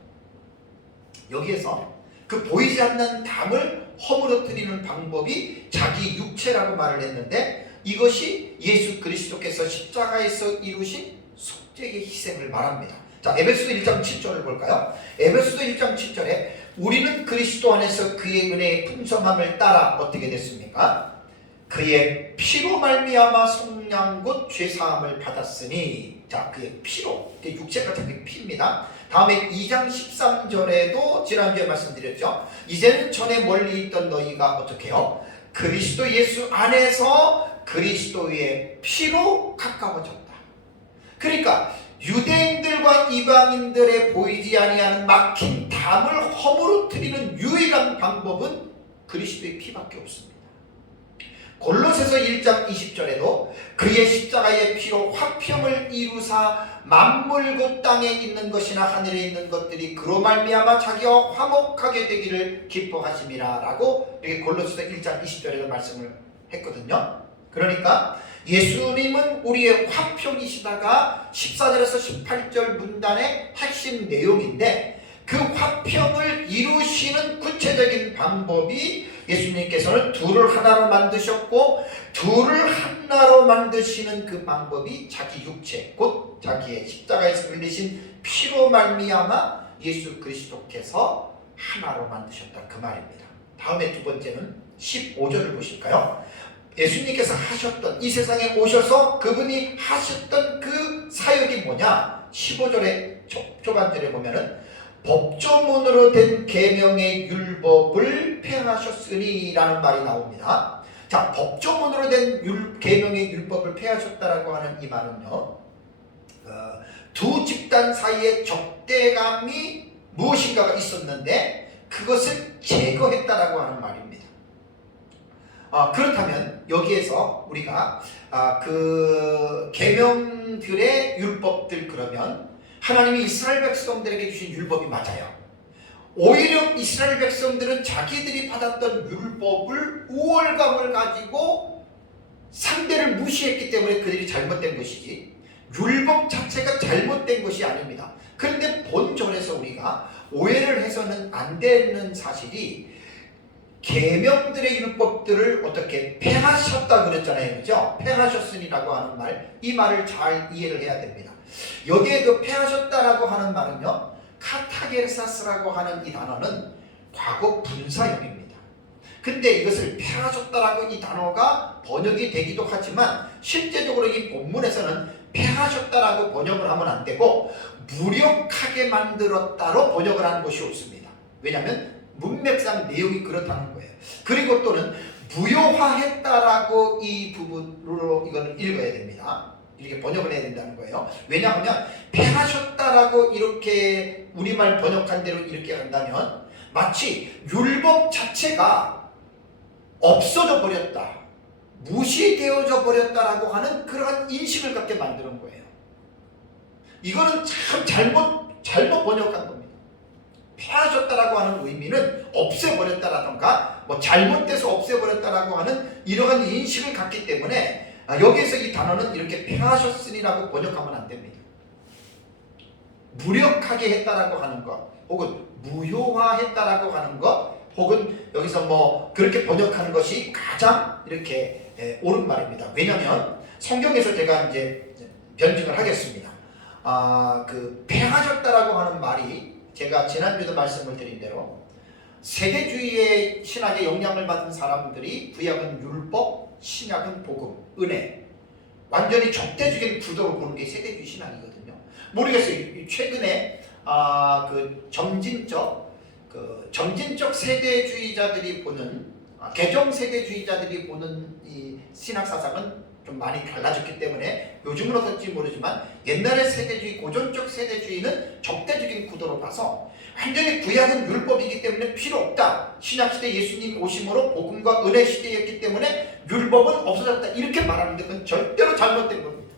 여기에서 그 보이지 않는 담을 허물어뜨리는 방법이 자기 육체라고 말을 했는데 이것이 예수 그리스도께서 십자가에서 이루신 속죄의 희생을 말합니다. 자, 에베소서 1장 7절을 볼까요? 에베소서 1장 7절에 우리는 그리스도 안에서 그의 은혜의 풍성함을 따라 어떻게 됐습니까? 그의 피로 말미암아 속량 곧 죄사함을 받았으니. 자, 그의 피로, 육체가 자기 피입니다. 다음에 2장 13절에도 지난주에 말씀드렸죠. 이제는 전에 멀리 있던 너희가 어떻게 해요? 그리스도 예수 안에서 그리스도의 피로 가까워졌다. 그러니까 유대인들과 이방인들의 보이지 아니하는 막힌 담을 허물어뜨리는 유일한 방법은 그리스도의 피밖에 없습니다. 골로새서 1장 20절에도 그의 십자가의 피로 화평을 이루사 만물 곧 땅에 있는 것이나 하늘에 있는 것들이 그로 말미암아 자기와 화목하게 되기를 기뻐하심이라 라고 이렇게 골로새서 1장 20절에도 말씀을 했거든요. 그러니까 예수님은 우리의 화평이시다가 14절에서 18절 문단의 핵심 내용인데 그 화평을 이루시는 구체적인 방법이 예수님께서는 둘을 하나로 만드셨고 둘을 하나로 만드시는 그 방법이 자기 육체 곧 자기의 십자가에서 흘리신 피로 말미암아 예수 그리스도께서 하나로 만드셨다 그 말입니다. 다음에 두 번째는 15절을 보실까요? 예수님께서 하셨던 이 세상에 오셔서 그분이 하셨던 그 사역이 뭐냐? 15절의 초반절에 보면은 법조문으로 된 계명의 율법을 폐하셨으니 라는 말이 나옵니다. 자, 법조문으로 된 계명의 율법을 폐하셨다라고 하는 이 말은요, 두 집단 사이에 적대감이 무엇인가가 있었는데 그것을 제거했다라고 하는 말입니다. 그렇다면 여기에서 우리가 그 계명들의 율법들 그러면 하나님이 이스라엘 백성들에게 주신 율법이 맞아요. 오히려 이스라엘 백성들은 자기들이 받았던 율법을 우월감을 가지고 상대를 무시했기 때문에 그들이 잘못된 것이지 율법 자체가 잘못된 것이 아닙니다. 그런데 본절에서 우리가 오해를 해서는 안 되는 사실이 계명들의 율법들을 어떻게 폐하셨다 그랬잖아요. 그죠? 폐하셨으니라고 하는 말, 이 말을 잘 이해를 해야 됩니다. 여기에 그 폐하셨다라고 하는 말은요, 카타게르사스라고 하는 이 단어는 과거 분사형입니다. 근데 이것을 폐하셨다라고 이 단어가 번역이 되기도 하지만 실제적으로 이 본문에서는 폐하셨다라고 번역을 하면 안 되고 무력하게 만들었다로 번역을 하는 것이 옳습니다. 왜냐하면 문맥상 내용이 그렇다는 거예요. 그리고 또는 무효화했다라고 이 부분으로 이거는 읽어야 됩니다. 이렇게 번역을 해야 된다는 거예요. 왜냐하면 폐하셨다라고 이렇게 우리말 번역한 대로 이렇게 한다면 마치 율법 자체가 없어져 버렸다, 무시되어져 버렸다라고 하는 그러한 인식을 갖게 만드는 거예요. 이거는 참 잘못 번역한 겁니다. 폐하셨다라고 하는 의미는 없애버렸다라던가 뭐 잘못돼서 없애버렸다라고 하는 이러한 인식을 갖기 때문에 여기에서 이 단어는 이렇게 폐하셨으니라고 번역하면 안 됩니다. 무력하게 했다라고 하는 것, 혹은 무효화했다라고 하는 것, 혹은 여기서 뭐 그렇게 번역하는 것이 가장 이렇게 옳은 말입니다. 왜냐하면 성경에서 제가 이제 변증을 하겠습니다. 그 폐하셨다라고 하는 말이 제가 지난주에도 말씀을 드린 대로 세대주의의 신학에 영향을 받은 사람들이 구약은 율법, 신약은 복음, 은혜, 완전히 적대적인 구도로 보는 게 세대주의 신학이거든요. 모르겠어요. 최근에 그 점진적 세대주의자들이 보는 개정 세대주의자들이 보는 이 신학 사상은 좀 많이 달라졌기 때문에 요즘은 어떨지 모르지만 옛날의 세대주의, 고전적 세대주의는 적대적인 구도로 봐서 완전히 구약은 율법이기 때문에 필요 없다. 신약시대 예수님 오심으로 복음과 은혜 시대였기 때문에 율법은 없어졌다. 이렇게 말하는데 그건 절대로 잘못된 겁니다.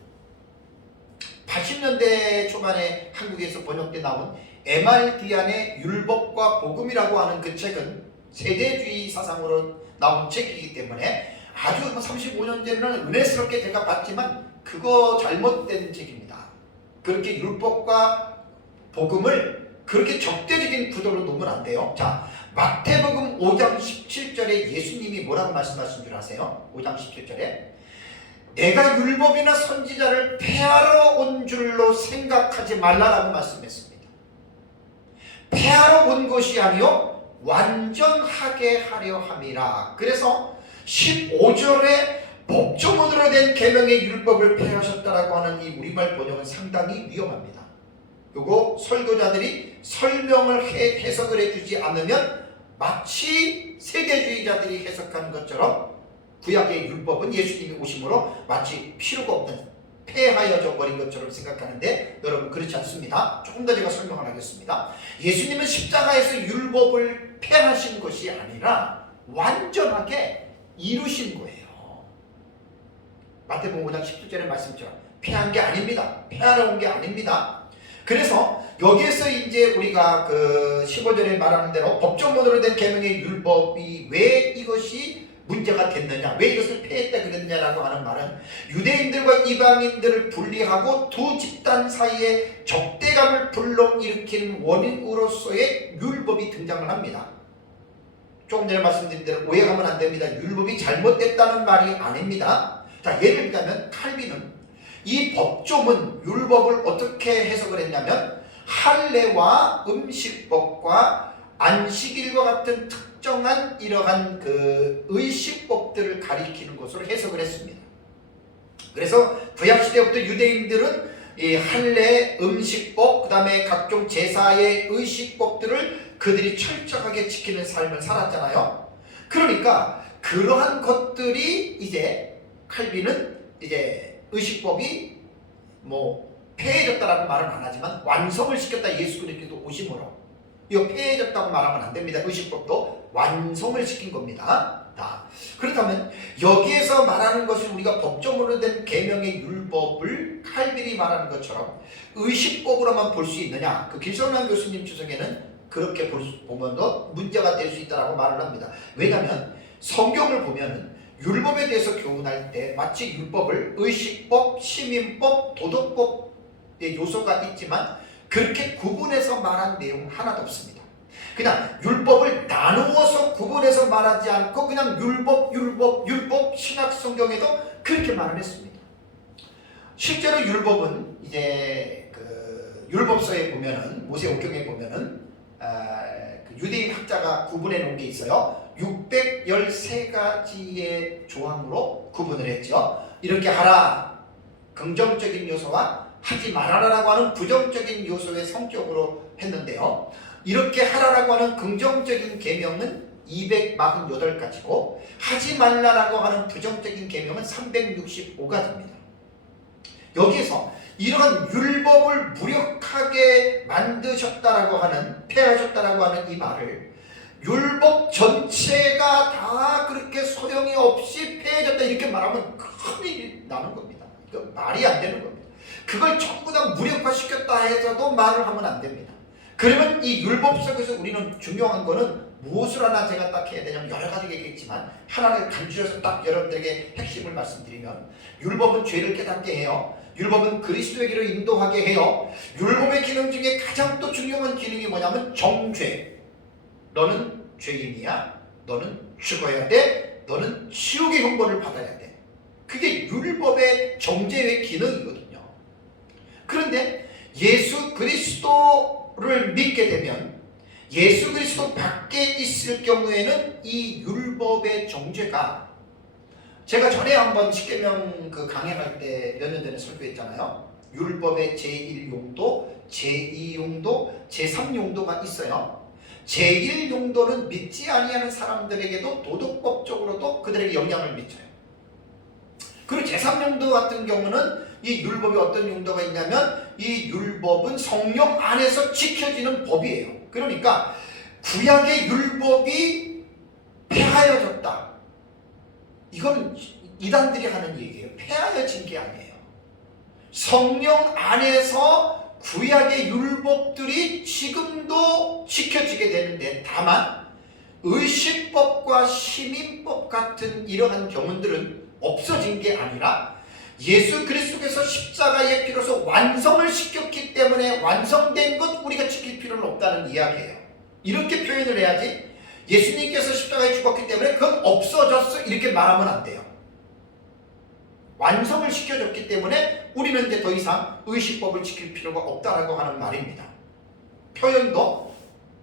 80년대 초반에 한국에서 번역돼 나온 M.R. 디안의 율법과 복음이라고 하는 그 책은 세대주의 사상으로 나온 책이기 때문에 아주 35년 전에는 은혜스럽게 제가 봤지만 그거 잘못된 책입니다. 그렇게 율법과 복음을 그렇게 적대적인 구도로 놓으면 안 돼요. 자, 마태복음 5장 17절에 예수님이 뭐라고 말씀하신 줄 아세요? 5장 17절에 내가 율법이나 선지자를 폐하러 온 줄로 생각하지 말라라고 말씀했습니다. 폐하러 온 것이 아니요 완전하게 하려 함이라. 그래서 15절에 법조문으로 된 계명의 율법을 폐하셨다라고 하는 이 우리말 번역은 상당히 위험합니다. 요거 설교자들이 설명을 해석을 해주지 않으면 마치 세대주의자들이 해석하는 것처럼 구약의 율법은 예수님이 오심으로 마치 필요가 없는 폐하여져 버린 것처럼 생각하는데 여러분 그렇지 않습니다. 조금 더 제가 설명을 하겠습니다. 예수님은 십자가에서 율법을 폐하신 것이 아니라 완전하게 이루신 거예요. 마태복음 5장 17절의 말씀처럼 폐한 게 아닙니다. 폐하러 온 게 아닙니다. 그래서 여기에서 이제 우리가 그 15절에 말하는 대로 법조문으로 된 계명의 율법이 왜 이것이 문제가 됐느냐, 왜 이것을 폐했다 그랬냐라고 하는 말은 유대인들과 이방인들을 분리하고 두 집단 사이에 적대감을 불러일으키는 원인으로서의 율법이 등장을 합니다. 조금 전에 말씀드린 대로 오해하면 안 됩니다. 율법이 잘못됐다는 말이 아닙니다. 자, 예를 들자면 칼빈은 이 법조문 율법을 어떻게 해석을 했냐면 할례와 음식법과 안식일과 같은 특정한 이러한 그 의식법들을 가리키는 것으로 해석을 했습니다. 그래서 구약시대부터 유대인들은 이 할례, 음식법, 그 다음에 각종 제사의 의식법들을 그들이 철저하게 지키는 삶을 살았잖아요. 그러니까 그러한 것들이 이제 칼빈은 이제 의식법이 뭐 폐해졌다라고 말은 안 하지만 완성을 시켰다. 예수 그리스도 오심으로 이거 폐해졌다고 말하면 안 됩니다. 의식법도 완성을 시킨 겁니다. 그렇다면 여기에서 말하는 것이 우리가 법조문으로 된 계명의 율법을 칼빈이 말하는 것처럼 의식법으로만 볼 수 있느냐? 그 길선한 교수님 주석에는 그렇게 보면 문제가 될 수 있다라고 말을 합니다. 왜냐하면 성경을 보면은 율법에 대해서 교훈할 때 마치 율법을 의식법, 시민법, 도덕법의 요소가 있지만 그렇게 구분해서 말한 내용 하나도 없습니다. 그냥 율법을 나누어서 구분해서 말하지 않고 그냥 율법 신약 성경에도 그렇게 말을 했습니다. 실제로 율법은 이제 그 율법서에 보면은 모세오경에 보면은 그 유대인 학자가 구분해 놓은 게 있어요. 613가지의 조항으로 구분을 했죠. 이렇게 하라 긍정적인 요소와 하지 말아라라고 하는 부정적인 요소의 성격으로 했는데요. 이렇게 하라라고 하는 긍정적인 계명은 248가지고 하지 말라라고 하는 부정적인 계명은 365가지입니다. 여기에서 이러한 율법을 무력하게 만드셨다라고 하는 폐하셨다라고 하는 이 말을 율법 전체가 다 그렇게 소용이 없이 폐해졌다 이렇게 말하면 큰일이 나는 겁니다. 그 말이 안 되는 겁니다. 그걸 전부 다 무력화시켰다 해서도 말을 하면 안 됩니다. 그러면 이 율법 속에서 우리는 중요한 거는 무엇을 하나 제가 딱 해야 되냐면 여러 가지가 있겠지만 하나를 간주해서 딱 여러분들에게 핵심을 말씀드리면 율법은 죄를 깨닫게 해요. 율법은 그리스도에게로 인도하게 해요. 율법의 기능 중에 가장 또 중요한 기능이 뭐냐면 정죄. 너는 죄인이야. 너는 죽어야 돼. 너는 지옥의 형벌을 받아야 돼. 그게 율법의 정죄의 기능이거든요. 그런데 예수 그리스도를 믿게 되면 예수 그리스도 밖에 있을 경우에는 이 율법의 정죄가 제가 전에 한번 십계명 그 강행할 때 몇 년 전에 설교했잖아요. 율법의 제1용도, 제2용도, 제3용도가 있어요. 제1용도는 믿지 아니하는 사람들에게도 도덕법적으로도 그들에게 영향을 미쳐요. 그리고 제3용도 같은 경우는 이 율법이 어떤 용도가 있냐면 이 율법은 성령 안에서 지켜지는 법이에요. 그러니까 구약의 율법이 폐하여졌다. 이거는 이단들이 하는 얘기예요. 폐하여진 게 아니에요. 성령 안에서 구약의 율법들이 지금도 지켜지게 되는데, 다만 의식법과 시민법 같은 이러한 경우들은 없어진 게 아니라 예수 그리스도께서 십자가의 피로서 완성을 시켰기 때문에 완성된 것 우리가 지킬 필요는 없다는 이야기예요. 이렇게 표현을 해야지 예수님께서 십자가에 죽었기 때문에 그건 없어졌어 이렇게 말하면 안 돼요. 완성을 시켜줬기 때문에 우리는 이제 더 이상 의식법을 지킬 필요가 없다라고 하는 말입니다. 표현도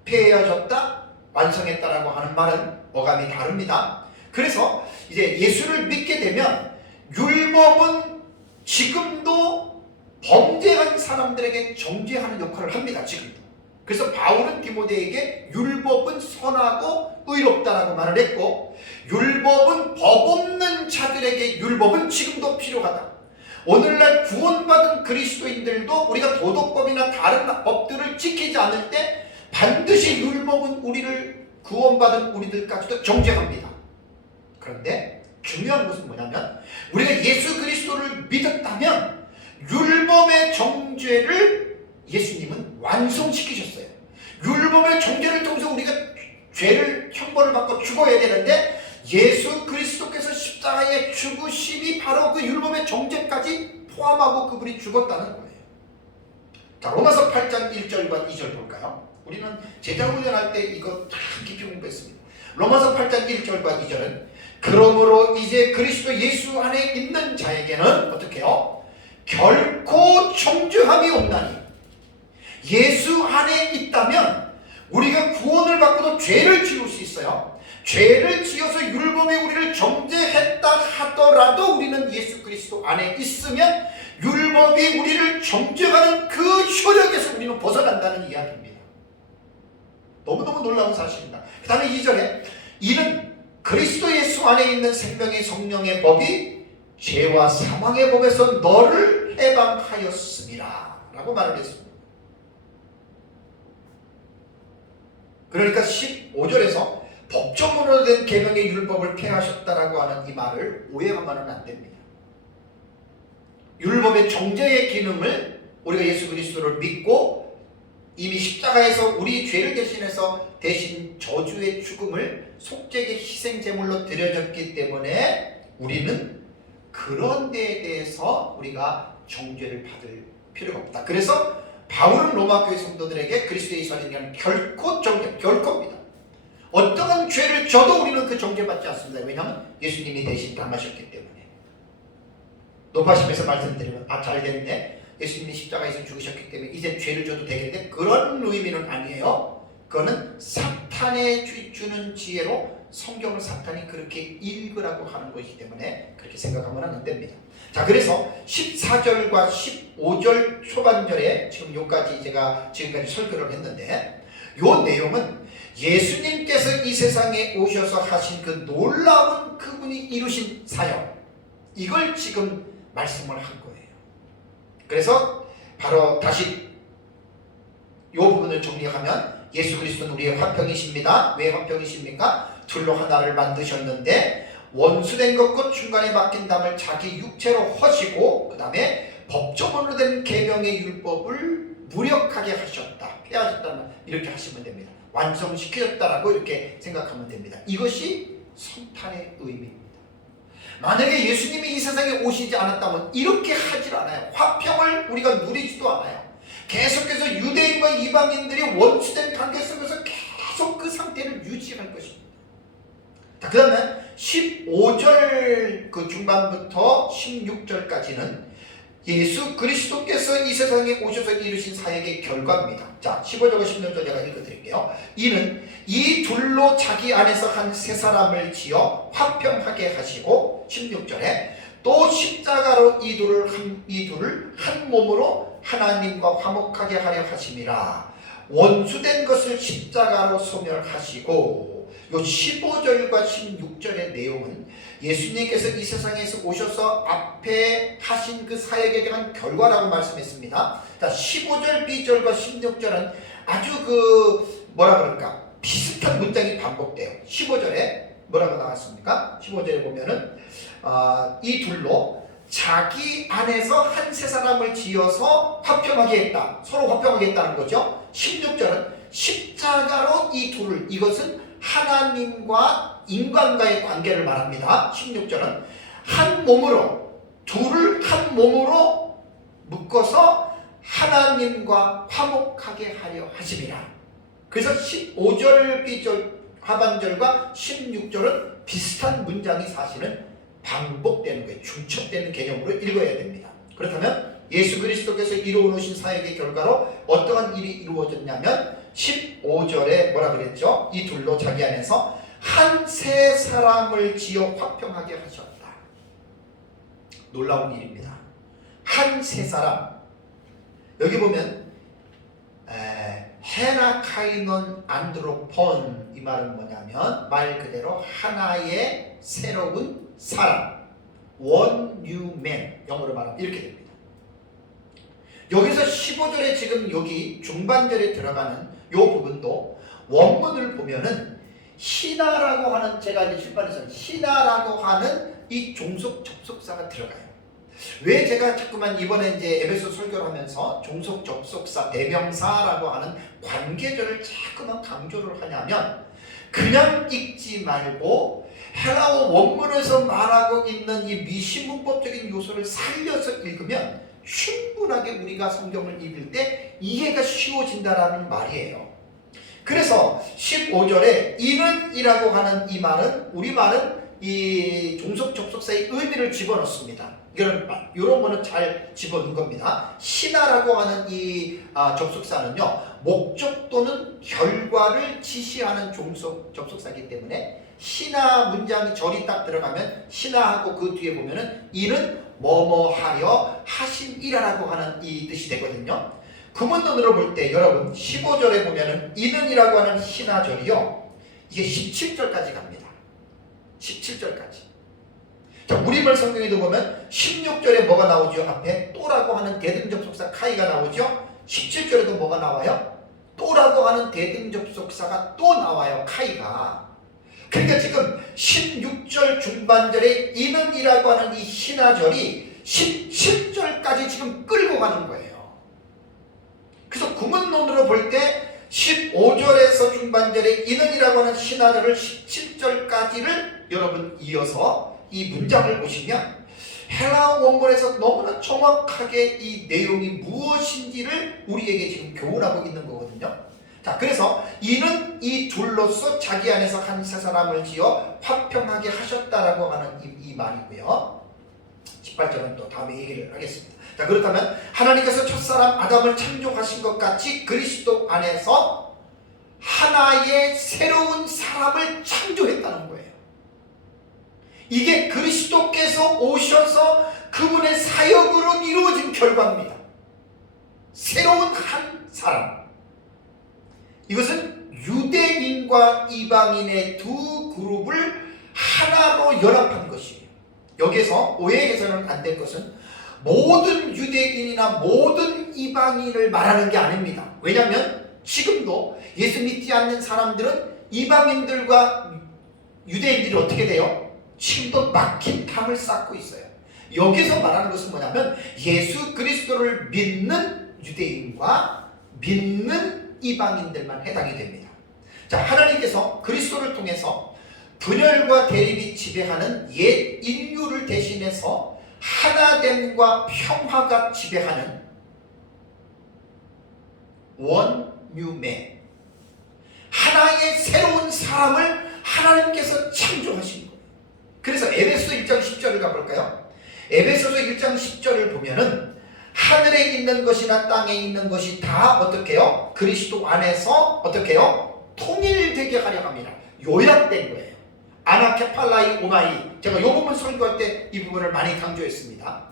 폐해졌다, 완성했다라고 하는 말은 어감이 다릅니다. 그래서 이제 예수를 믿게 되면 율법은 지금도 범죄한 사람들에게 정죄하는 역할을 합니다. 지금도. 그래서 바울은 디모데에게 율법은 선하고 의롭다라고 말을 했고, 율법은 법 없는 자들에게 율법은 지금도 필요하다. 오늘날 구원받은 그리스도인들도 우리가 도덕법이나 다른 법들을 지키지 않을 때 반드시 율법은 우리를 구원받은 우리들까지도 정죄합니다. 그런데 중요한 것은 뭐냐면 우리가 예수 그리스도를 믿었다면 율법의 정죄를 예수님은 완성시키셨어요. 율법의 정죄를 통해서 우리가 죄를 형벌을 받고 죽어야 되는데 예수 그리스도께서 십자가에 죽으심이 바로 그 율법의 정죄까지 포함하고 그분이 죽었다는 거예요. 자, 로마서 8장 1절과 2절 볼까요? 우리는 제자훈련할 때 이거 다 깊이 공부했습니다. 로마서 8장 1절과 2절은 그러므로 이제 그리스도 예수 안에 있는 자에게는 어떻게 해요? 결코 정죄함이 없나니. 예수 안에 있다면 우리가 구원을 받고도 죄를 지을 수 있어요. 죄를 지어서 율법에 우리를 정죄했다 하더라도 우리는 예수 그리스도 안에 있으면 율법이 우리를 정죄하는 그 효력에서 우리는 벗어난다는 이야기입니다. 너무너무 놀라운 사실입니다. 그 다음에 2절에 이는 그리스도 예수 안에 있는 생명의 성령의 법이 죄와 사망의 법에서 너를 해방하였습니다 라고 말을 했습니다. 그러니까 15절에서 법정으로 된 계명의 율법을 폐하셨다라고 하는 이 말을 오해하면 안 됩니다. 율법의 정죄의 기능을 우리가 예수 그리스도를 믿고 이미 십자가에서 우리 죄를 대신해서 대신 저주의 죽음을 속죄의 희생제물로 드려졌기 때문에 우리는 그런 데에 대해서 우리가 정죄를 받을 필요가 없다. 그래서 바울은 로마교회 성도들에게 그리스도 예수 안에 있는 결코 정죄, 결코입니다. 어떠한 죄를 져도 우리는 그 정죄받지 않습니다. 왜냐하면 예수님이 대신 당하셨기 때문에. 높아심에서 말씀드리면 잘 됐네. 예수님이 십자가에서 죽으셨기 때문에 이제 죄를 져도 되겠네. 그런 의미는 아니에요. 그거는 사탄의 주는 지혜로 성경을 사탄이 그렇게 읽으라고 하는 것이기 때문에 그렇게 생각하면 안 됩니다. 자, 그래서 14절과 15절 초반절에 지금 여기까지 제가 지금까지 설교를 했는데 요 내용은 예수님께서 이 세상에 오셔서 하신 그 놀라운 그분이 이루신 사역, 이걸 지금 말씀을 한 거예요. 그래서 바로 다시 이 부분을 정리하면 예수 그리스도는 우리의 화평이십니다. 왜 화평이십니까? 둘로 하나를 만드셨는데 원수된 것과 중간에 맡긴 담을 자기 육체로 허시고 그 다음에 법조문으로 된 계명의 율법을 무력하게 하셨다. 폐하셨다는 이렇게 하시면 됩니다. 완성시켰다라고 이렇게 생각하면 됩니다. 이것이 성탄의 의미입니다. 만약에 예수님이 이 세상에 오시지 않았다면 이렇게 하질 않아요. 화평을 우리가 누리지도 않아요. 계속해서 유대인과 이방인들이 원수된 관계 속에서 계속 그 상태를 유지할 것입니다. 자, 그 다음에 15절 그 중반부터 16절까지는 예수 그리스도께서 이 세상에 오셔서 이루신 사역의 결과입니다. 자, 15절과 16절 제가 읽어드릴게요. 이는 이 둘로 자기 안에서 한 세 사람을 지어 화평하게 하시고 16절에 또 십자가로 이 둘을 한 몸으로 하나님과 화목하게 하려 하심이라. 원수된 것을 십자가로 소멸하시고. 요 15절과 16절의 내용은 예수님께서 이 세상에서 오셔서 앞에 하신 그 사역에 대한 결과라고 말씀했습니다. 자, 15절 B절과 16절은 아주 뭐라 그럴까, 비슷한 문장이 반복돼요. 15절에 뭐라고 나왔습니까? 15절에 보면은 이 둘로 자기 안에서 한 세 사람을 지어서 화평하게 했다. 서로 화평하게 했다는 거죠. 16절은 십자가로 이 둘을, 이것은 하나님과 인간과의 관계를 말합니다. 16절은 한 몸으로, 둘을 한 몸으로 묶어서 하나님과 화목하게 하려 하심이라. 그래서 15절 B절 하반절과 16절은 비슷한 문장이 사실은 반복되는 거예요. 중첩되는 개념으로 읽어야 됩니다. 그렇다면 예수 그리스도께서 이루어 놓으신 사역의 결과로 어떠한 일이 이루어졌냐면 15절에 뭐라 그랬죠? 이 둘로 자기 안에서 한 세 사람을 지어 화평하게 하셨다. 놀라운 일입니다. 한 세 사람. 여기 보면 헤나카이논 안드로폰, 이 말은 뭐냐면 말 그대로 하나의 새로운 사람, one new man, 영어로 말하면 이렇게 됩니다. 여기서 15절에 지금 여기 중반절에 들어가는 이 부분도 원문을 보면은 신하라고 하는, 제가 이제 출판에서 신하라고 하는 이 종속 접속사가 들어가요. 왜 제가 자꾸만 이번에 이제 에베소 설교를 하면서 종속 접속사 대명사라고 하는 관계절을 자꾸만 강조를 하냐면, 그냥 읽지 말고 헬라어 원문에서 말하고 있는 이 미시문법적인 요소를 살려서 읽으면 충분하게 우리가 성경을 읽을 때 이해가 쉬워진다라는 말이에요. 그래서 15절에 이는이라고 하는 이 말은, 우리말은 이 종속 접속사의 의미를 집어넣습니다. 이런 거는 잘 집어넣은 겁니다. 신하라고 하는 이 접속사는요, 목적 또는 결과를 지시하는 종속 접속사이기 때문에 신하 문장이 절이 딱 들어가면 신하하고 그 뒤에 보면은 이는 뭐뭐 하려 하심이라고 하는 이 뜻이 되거든요. 구문론으로 볼 때 여러분 15절에 보면은 이는이라고 하는 신하절이요, 이게 17절까지 갑니다. 17절까지. 자, 우리말 성경에도 보면 16절에 뭐가 나오죠? 앞에 또라고 하는 대등접속사 카이가 나오죠? 17절에도 뭐가 나와요? 또라고 하는 대등접속사가 또 나와요. 카이가. 그러니까 지금 16절 중반절에 이는이라고 하는 이 신하절이 17절까지 지금 끌고 가는 거예요. 그래서 구문론으로 볼 때 15절에서 중반절에 이는이라고 하는 신하절을 17절까지를 여러분 이어서 이 문장을 보시면 헬라어 원문에서 너무나 정확하게 이 내용이 무엇인지를 우리에게 지금 교훈하고 있는 거거든요. 자, 그래서 이는 이 둘로서 자기 안에서 한 세 사람을 지어 화평하게 하셨다라고 하는 이 말이고요. 18절은 또 다음에 얘기를 하겠습니다. 자, 그렇다면 하나님께서 첫사람 아담을 창조하신 것 같이 그리스도 안에서 하나의 새로운 사람을 창조했다는 거예요. 이게 그리스도께서 오셔서 그분의 사역으로 이루어진 결과입니다. 새로운 한 사람. 이것은 유대인과 이방인의 두 그룹을 하나로 연합한 것이에요. 여기서 오해해서는 안 될 것은 모든 유대인이나 모든 이방인을 말하는 게 아닙니다. 왜냐하면 지금도 예수 믿지 않는 사람들은 이방인들과 유대인들이 어떻게 돼요? 지금도 막힌 담을 쌓고 있어요. 여기서 말하는 것은 뭐냐면 예수 그리스도를 믿는 유대인과 믿는 이방인들만 해당이 됩니다. 자, 하나님께서 그리스도를 통해서 분열과 대립이 지배하는 옛 인류를 대신해서 하나됨과 평화가 지배하는 one new man, 하나의 새로운 사람을 하나님께서 창조하신 거예요. 그래서 에베소 1장 10절을 가볼까요? 에베소서 1장 10절을 보면은 하늘에 있는 것이나 땅에 있는 것이 다 어떻게 해요? 그리스도 안에서 어떻게 해요? 통일되게 하려 합니다. 요약된 거예요. 아나케팔라이 오마이. 제가 이 부분 설교할 때 이 부분을 많이 강조했습니다.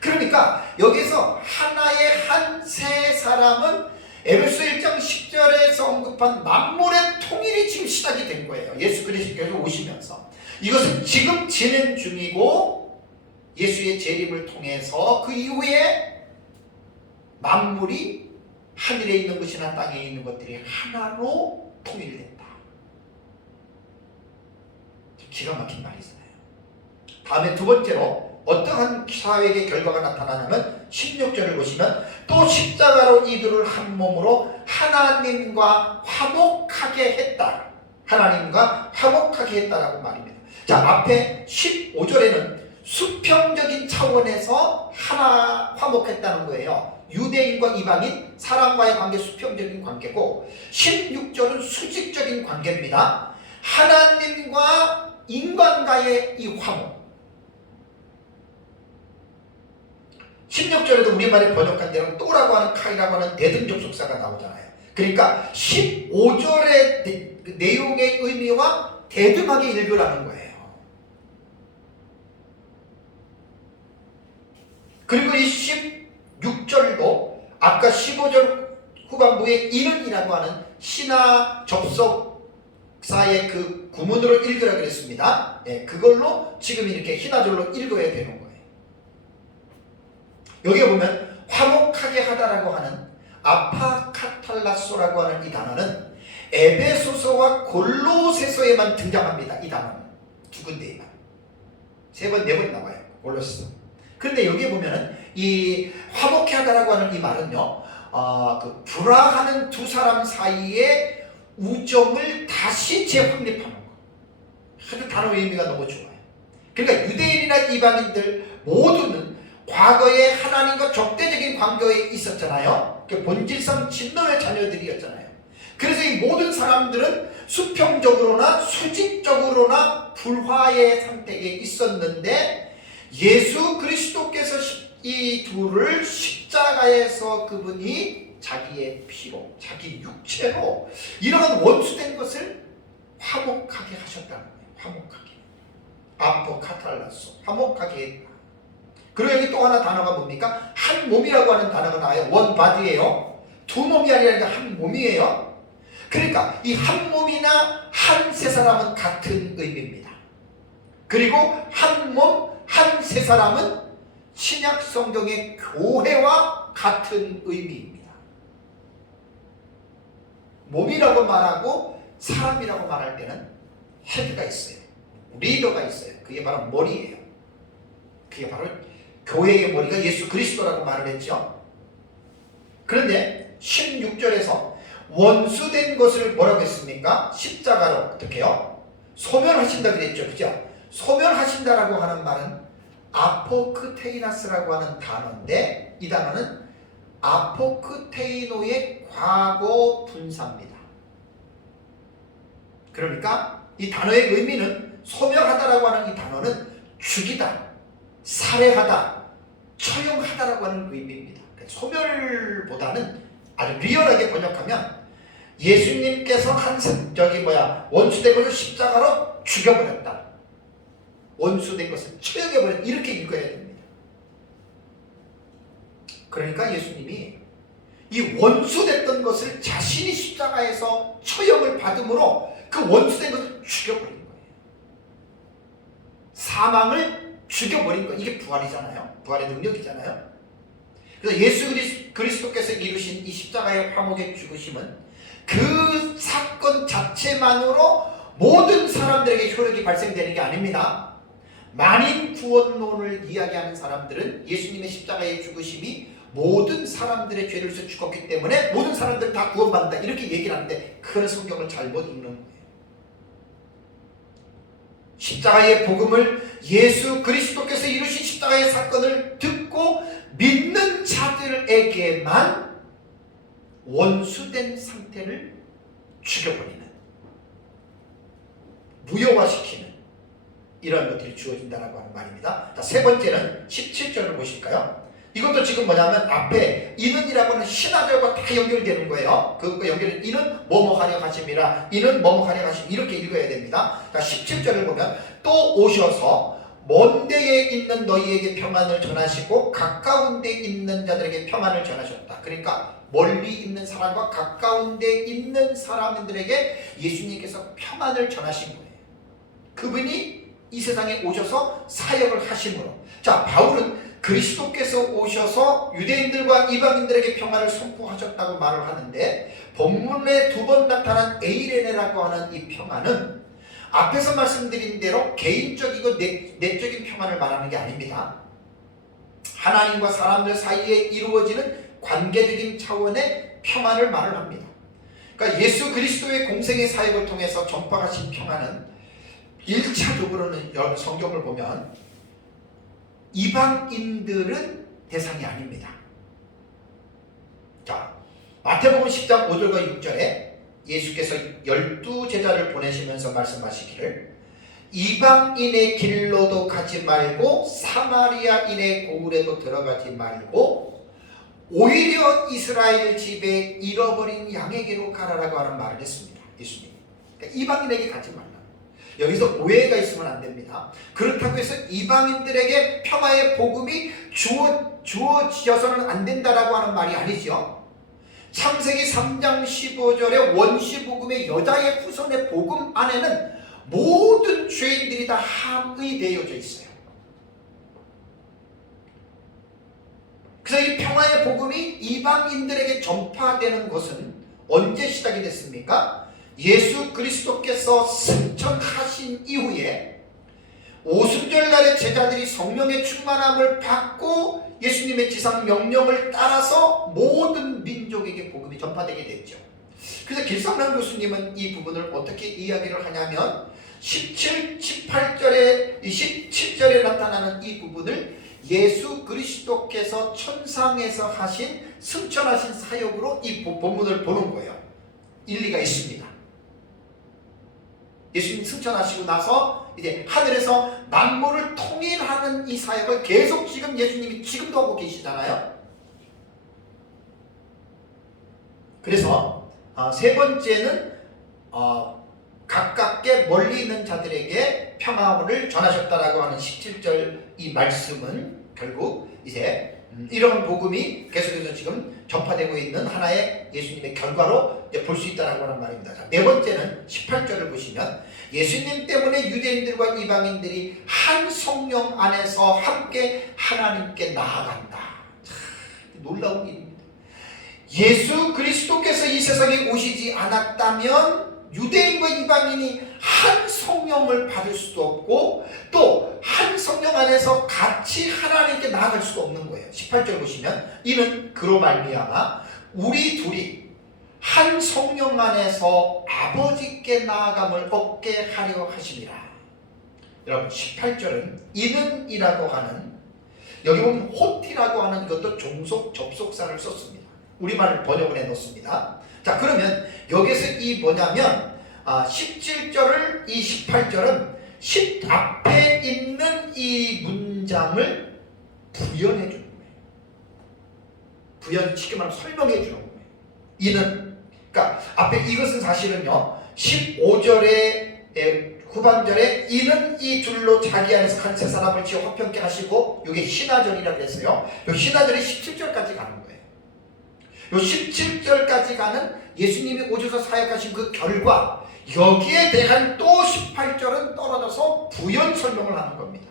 그러니까 여기서 하나의 한 세 사람은 에베소 1장 10절에서 언급한 만물의 통일이 지금 시작이 된 거예요. 예수 그리스도께서 오시면서. 이것은 지금 진행 중이고 예수의 재림을 통해서 그 이후에 만물이 하늘에 있는 것이나 땅에 있는 것들이 하나로 통일된다. 기가 막힌 말이잖아요. 다음에 두 번째로 어떠한 사회의 결과가 나타나냐면 16절을 보시면 또 십자가로 이들을 한 몸으로 하나님과 화목하게 했다. 하나님과 화목하게 했다라고 말입니다. 자, 앞에 15절에는 수평적인 차원에서 하나 화목했다는 거예요. 유대인과 이방인, 사람과의 관계 수평적인 관계고 16절은 수직적인 관계입니다. 하나님과 인간과의 이 화목. 16절에도 우리말에 번역한 대로 또라고 하는 카이라고 하는 대등접속사가 나오잖아요. 그러니까 15절의 내용의 의미와 대등하게 읽으라는 거예요. 그리고 이 16절도 아까 15절 후반부에 이른이라고 하는 신화 접속사의 그 구문으로 읽으라 그랬습니다. 예, 그걸로 지금 이렇게 흰화절로 읽어야 되는 거예요. 여기에 보면 화목하게 하다라고 하는 아파카탈라소라고 하는 이 단어는 에베소서와 골로새서에만 등장합니다. 이 단어는 두 군데에만 세 번, 네 번 나와요. 골로새서. 그런데 여기에 보면은 이 화목해 하다라고 하는 이 말은요, 그 불화하는 두 사람 사이의 우정을 다시 재확립하는 거. 아주 단어의 의미가 너무 좋아요. 그러니까 유대인이나 이방인들 모두는 과거에 하나님과 적대적인 관계에 있었잖아요. 본질상 진노의 자녀들이었잖아요. 그래서 이 모든 사람들은 수평적으로나 수직적으로나 불화의 상태에 있었는데 예수 그리스도께서 이 둘을 십자가에서 그분이 자기의 피로, 자기 육체로 이러한 원수된 것을 화목하게 하셨다는 거예요. 화목하게. 아포카탈라소. 화목하게 했다. 그리고 여기 또 하나 단어가 뭡니까? 한 몸이라고 하는 단어가 나와요. 원 바디예요. 두 몸이 아니라 한 몸이에요. 그러니까 이 한 몸이나 한 세 사람은 같은 의미입니다. 그리고 한 몸, 한 세 사람은 신약 성경의 교회와 같은 의미입니다. 몸이라고 말하고 사람이라고 말할 때는 헤드가 있어요. 리더가 있어요. 그게 바로 머리예요. 그게 바로 교회의 머리가 예수 그리스도라고 말을 했죠. 그런데 16절에서 원수된 것을 뭐라고 했습니까? 십자가로 어떻게 해요? 소멸하신다 그랬죠. 그죠? 소멸하신다라고 하는 말은 아포크테이나스라고 하는 단어인데 이 단어는 아포크테이노의 과거 분사입니다. 그러니까 이 단어의 의미는 소멸하다라고 하는 이 단어는 죽이다, 살해하다, 처형하다라고 하는 의미입니다. 소멸보다는 아주 리얼하게 번역하면 예수님께서 원수된 것을 십자가로 죽여버렸다. 원수된 것을 처형해버렸다. 이렇게 읽어야 됩니다. 그러니까 예수님이 이 원수됐던 것을 자신이 십자가에서 처형을 받음으로 그 원수된 것을 죽여버린 거예요. 사망을 죽여버린 거예요. 이게 부활이잖아요. 부활의 능력이잖아요. 그래서 예수 그리스도께서 이루신 이 십자가의 화목의 죽으심은 그 사건 자체만으로 모든 사람들에게 효력이 발생되는 게 아닙니다. 만인 구원론을 이야기하는 사람들은 예수님의 십자가의 죽으심이 모든 사람들의 죄를 위해서 죽었기 때문에 모든 사람들 다 구원받는다 이렇게 얘기를 하는데 그런 성경을 잘못 읽는 거예요. 십자가의 복음을 예수 그리스도께서 이루신 십자가의 사건을 듣고 믿는 자들에게만 원수된 상태를 죽여버리는, 무효화시키는 이런 것들이 주어진다라고 하는 말입니다. 자, 세 번째는 17절을 보실까요? 이것도 지금 뭐냐면 앞에 이는이라고 하는 신하들과 다 연결되는 거예요. 그것과 연결, 이는 뭐뭐 하려 하심이라, 이는 뭐뭐 하려 하심, 이렇게 읽어야 됩니다. 자, 17절을 보면 또 오셔서 먼 데에 있는 너희에게 평안을 전하시고 가까운 데 있는 자들에게 평안을 전하셨다. 그러니까 멀리 있는 사람과 가까운 데 있는 사람들에게 예수님께서 평안을 전하신 거예요. 그분이 이 세상에 오셔서 사역을 하심으로, 자, 바울은 그리스도께서 오셔서 유대인들과 이방인들에게 평안을 선포하셨다고 말을 하는데, 본문에 두 번 나타난 에이레네라고 하는 이 평안은 앞에서 말씀드린 대로 개인적이고 내적인 평안을 말하는 게 아닙니다. 하나님과 사람들 사이에 이루어지는 관계적인 차원의 평안을 말을 합니다. 그러니까 예수 그리스도의 공생의 사역을 통해서 전파하신 평안은 1차적으로는 여러분 성경을 보면 이방인들은 대상이 아닙니다. 자, 마태복음 10장 5절과 6절에 예수께서 12제자를 보내시면서 말씀하시기를 이방인의 길로도 가지 말고 사마리아인의 고을에도 들어가지 말고 오히려 이스라엘 집에 잃어버린 양에게로 가라라고 하는 말을 했습니다. 예수님. 그러니까 이방인에게 가지 말라. 여기서 오해가 있으면 안 됩니다. 그렇다고 해서 이방인들에게 평화의 복음이 주어지어서는 안 된다라고 하는 말이 아니죠. 창세기 3장 15절의 원시복음의 여자의 후손의 복음 안에는 모든 죄인들이 다 함의되어져 있어요. 그래서 이 평화의 복음이 이방인들에게 전파되는 것은 언제 시작이 됐습니까? 예수 그리스도께서 승천하신 이후에 오순절날에 제자들이 성령의 충만함을 받고 예수님의 지상 명령을 따라서 모든 민족에게 복음이 전파되게 됐죠. 그래서 길성남 교수님은 이 부분을 어떻게 이야기를 하냐면 17절에 나타나는 이 부분을 예수 그리스도께서 천상에서 하신 승천하신 사역으로 이 본문을 보는 거예요. 일리가 있습니다. 예수님 승천하시고 나서 이제 하늘에서 만물을 통일하는 이 사역을 계속 지금 예수님이 지금도 하고 계시잖아요. 그래서 세 번째는 가깝게 멀리 있는 자들에게 평화를 전하셨다라고 하는 17절 이 말씀은 결국 이제 이런 복음이 계속해서 지금 전파되고 있는 하나의 예수님의 결과로 볼 수 있다는 말입니다. 자, 네 번째는 18절을 보시면 예수님 때문에 유대인들과 이방인들이 한 성령 안에서 함께 하나님께 나아간다. 참 놀라운 일입니다. 예수 그리스도께서 이 세상에 오시지 않았다면 유대인과 이방인이 한 성령을 받을 수도 없고 또 한 성령 안에서 같이 하나님께 나아갈 수도 없는 거예요. 18절 보시면 이는 그로 말미암아 우리 둘이 한 성령 안에서 아버지께 나아감을 얻게 하려 하심이라. 여러분 18절은 이는이라고 하는, 여기 보면 호티라고 하는 이것도 종속 접속사를 썼습니다. 우리말을 번역을 해놓습니다. 자, 그러면 여기서 이 뭐냐면 17절을 이 18절은 앞에 있는 이 문장을 부연해 주는 거예요. 부연, 쉽게 말하면 설명해 주는 거예요. 이는, 그러니까 앞에 이것은 사실은요 15절의 후반절에 이는 이 둘로 자기 안에서 한 세 사람을 지어 화평케 하시고, 이게 신하절이라고 했어요. 이 신하절이 17절까지 가는 거예요. 이 17절까지 가는 예수님이 오셔서 사역하신 그 결과, 여기에 대한 또 18절은 떨어져서 부연 설명을 하는 겁니다.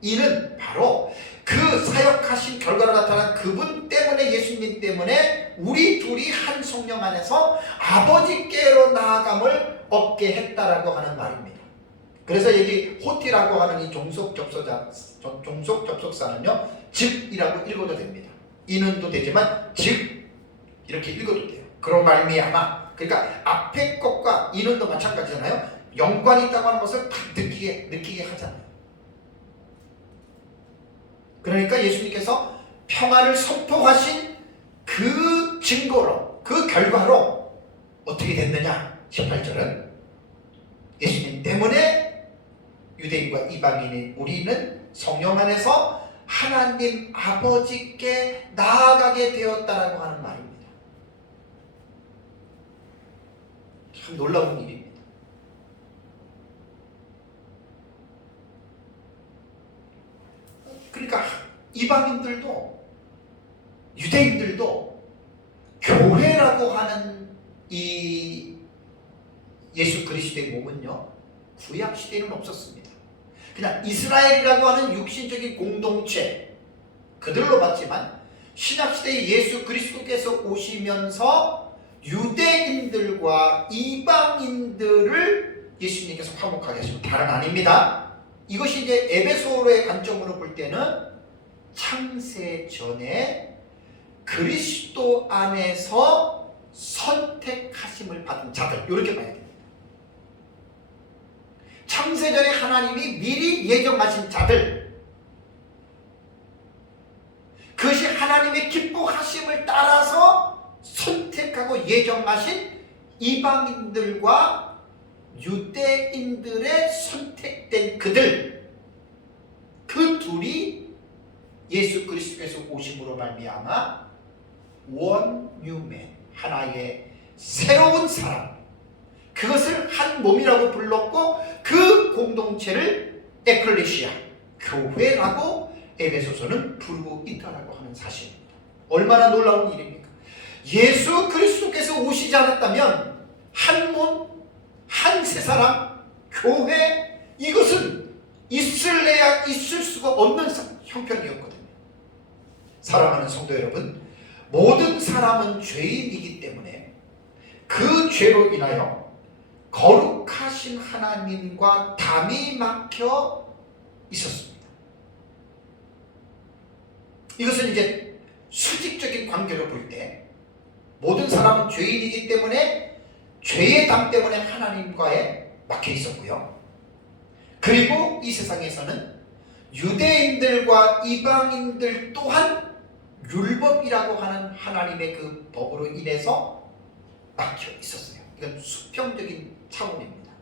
이는 바로 그 사역하신 결과로 나타난 그분 때문에, 예수님 때문에 우리 둘이 한 성령 안에서 아버지께로 나아감을 얻게 했다라고 하는 말입니다. 그래서 여기 호티라고 하는 이 종속 접속사는요 즉이라고 읽어도 됩니다. 이는도 되지만 즉 이렇게 읽어도 돼요. 그런 말미암아, 그러니까 앞에 것과 이는도 마찬가지잖아요. 연관이 있다고 하는 것을 딱 느끼게 하잖아요. 그러니까 예수님께서 평화를 선포하신 그 증거로, 그 결과로 어떻게 됐느냐? 18절은 예수님 때문에 유대인과 이방인인 우리는 성령 안에서 하나님 아버지께 나아가게 되었다라고 하는 말입니다. 참 놀라운 일입니다. 그러니까 이방인들도 유대인들도 교회라고 하는 이 예수 그리스도의 몸은요, 구약 시대에는 없었습니다. 그냥 이스라엘이라고 하는 육신적인 공동체 그들로 봤지만 신약 시대에 예수 그리스도께서 오시면서 유대인들과 이방인들을 예수님께서 화목하게 하시고 다른 아닙니다. 이것이 이제 에베소로의 관점으로 볼 때는 창세 전에 그리스도 안에서 선택하심을 받은 자들, 이렇게 봐야 됩니다. 창세전에 하나님이 미리 예정하신 자들, 그것이 하나님의 기뻐하심을 따라서 선택하고 예정하신 이방인들과 유대인들의 선택된 그들, 그 둘이 예수 그리스도께서 오심으로 말미암아 원 뉴맨, 하나의 새로운 사람, 그것을 한 몸이라고 불렀고 그 공동체를 에클레시아, 교회라고 에베소서는 부르고 있다라고 하는 사실입니다. 얼마나 놀라운 일입니까? 예수 그리스도께서 오시지 않았다면 한 몸, 한 세 사람, 교회, 이것은 있을래야 있을 수가 없는 형편이었거든요. 사랑하는 성도 여러분, 모든 사람은 죄인이기 때문에 그 죄로 인하여 거룩하신 하나님과 담이 막혀 있었습니다. 이것은 이제 수직적인 관계로 볼 때 모든 사람은 죄인이기 때문에 죄의 담 때문에 하나님과에 막혀 있었고요. 그리고 이 세상에서는 유대인들과 이방인들 또한 율법이라고 하는 하나님의 그 법으로 인해서 막혀 있었어요. 이건 수평적인 차원입니다.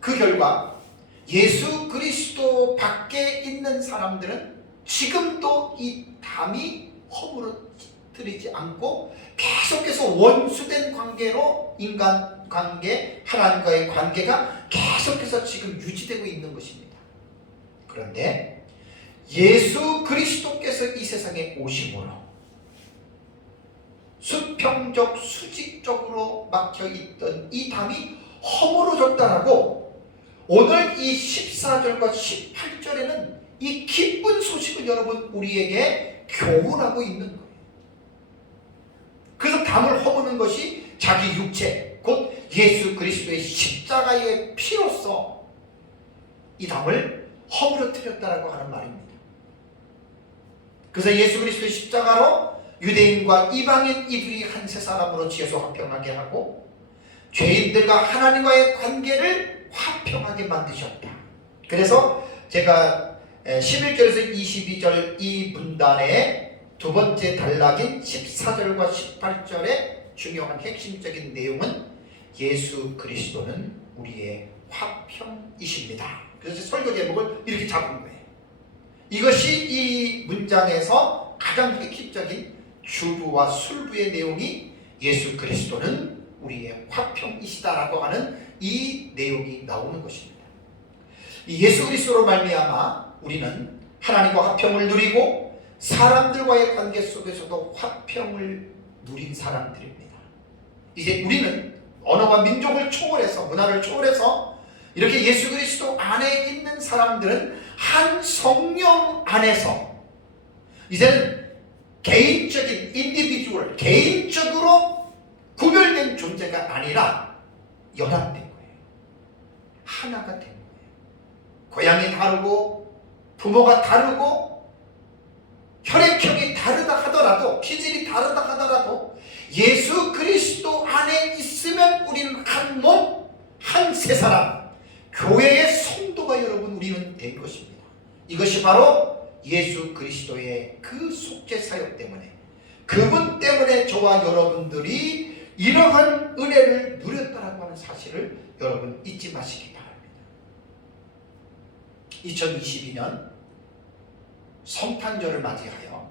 그 결과 예수 그리스도 밖에 있는 사람들은 지금도 이 담이 허물어뜨리지 않고 계속해서 원수된 관계로 인간 관계, 하나님과의 관계가 계속해서 지금 유지되고 있는 것입니다. 그런데 예수 그리스도께서 이 세상에 오심으로 수평적, 수직적으로 막혀있던 이 담이 허물어졌다라고 오늘 이 14절과 18절에는 이 기쁜 소식을 여러분 우리에게 교훈하고 있는 거예요. 그래서 담을 허무는 것이 자기 육체, 곧 예수 그리스도의 십자가의 피로써 이 담을 허물어뜨렸다라고 하는 말입니다. 그래서 예수 그리스도의 십자가로 유대인과 이방인 이들이 한 세 사람으로 지어서 화평하게 하고 죄인들과 하나님과의 관계를 화평하게 만드셨다. 그래서 제가 11절에서 22절 이 문단의 두 번째 단락인 14절과 18절의 중요한 핵심적인 내용은 예수 그리스도는 우리의 화평이십니다. 그래서 설교 제목을 이렇게 잡은 거예요. 이것이 이 문장에서 가장 핵심적인 주부와 술부의 내용이 예수 그리스도는 우리의 화평이시다라고 하는 이 내용이 나오는 것입니다. 이 예수 그리스도로 말미암아 우리는 하나님과 화평을 누리고 사람들과의 관계 속에서도 화평을 누린 사람들입니다. 이제 우리는 언어와 민족을 초월해서, 문화를 초월해서 이렇게 예수 그리스도 안에 있는 사람들은 한 성령 안에서 이제는 개인적인 인디비주얼, 개인적으로 구별된 존재가 아니라 연합된 거예요. 하나가 된 거예요. 고향이 다르고 부모가 다르고 혈액형이 다르다 하더라도, 기질이 다르다 하더라도 예수 그리스도 안에 있으면 우리는 한 몸, 한 세 사람, 교회의 성도가 여러분 우리는 된 것입니다. 이것이 바로 예수 그리스도의 그 속죄 사역 때문에, 그분 때문에 저와 여러분들이 이러한 은혜를 누렸다라고 하는 사실을 여러분 잊지 마시기 바랍니다. 2022년 성탄절을 맞이하여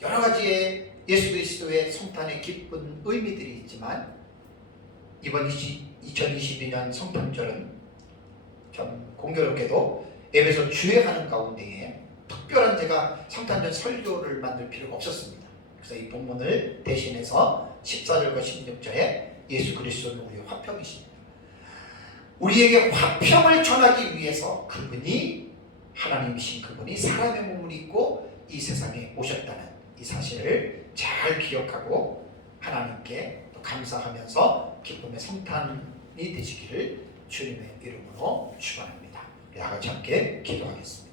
여러 가지의 예수 그리스도의 성탄의 기쁜 의미들이 있지만 이번 2022년 성탄절은 참 공교롭게도 에베소 주회하는 가운데에 특별한 제가 성탄절 설교를 만들 필요가 없었습니다. 그래서 이 본문을 대신해서 14절과 16절에 예수 그리스도는 우리의 화평이십니다. 우리에게 화평을 전하기 위해서 그분이 하나님이신 그분이 사람의 몸을 입고 이 세상에 오셨다는 이 사실을 잘 기억하고 하나님께 또 감사하면서 기쁨의 성탄이 되시기를 주님의 이름으로 축원합니다. 다 같이 함께 기도하겠습니다.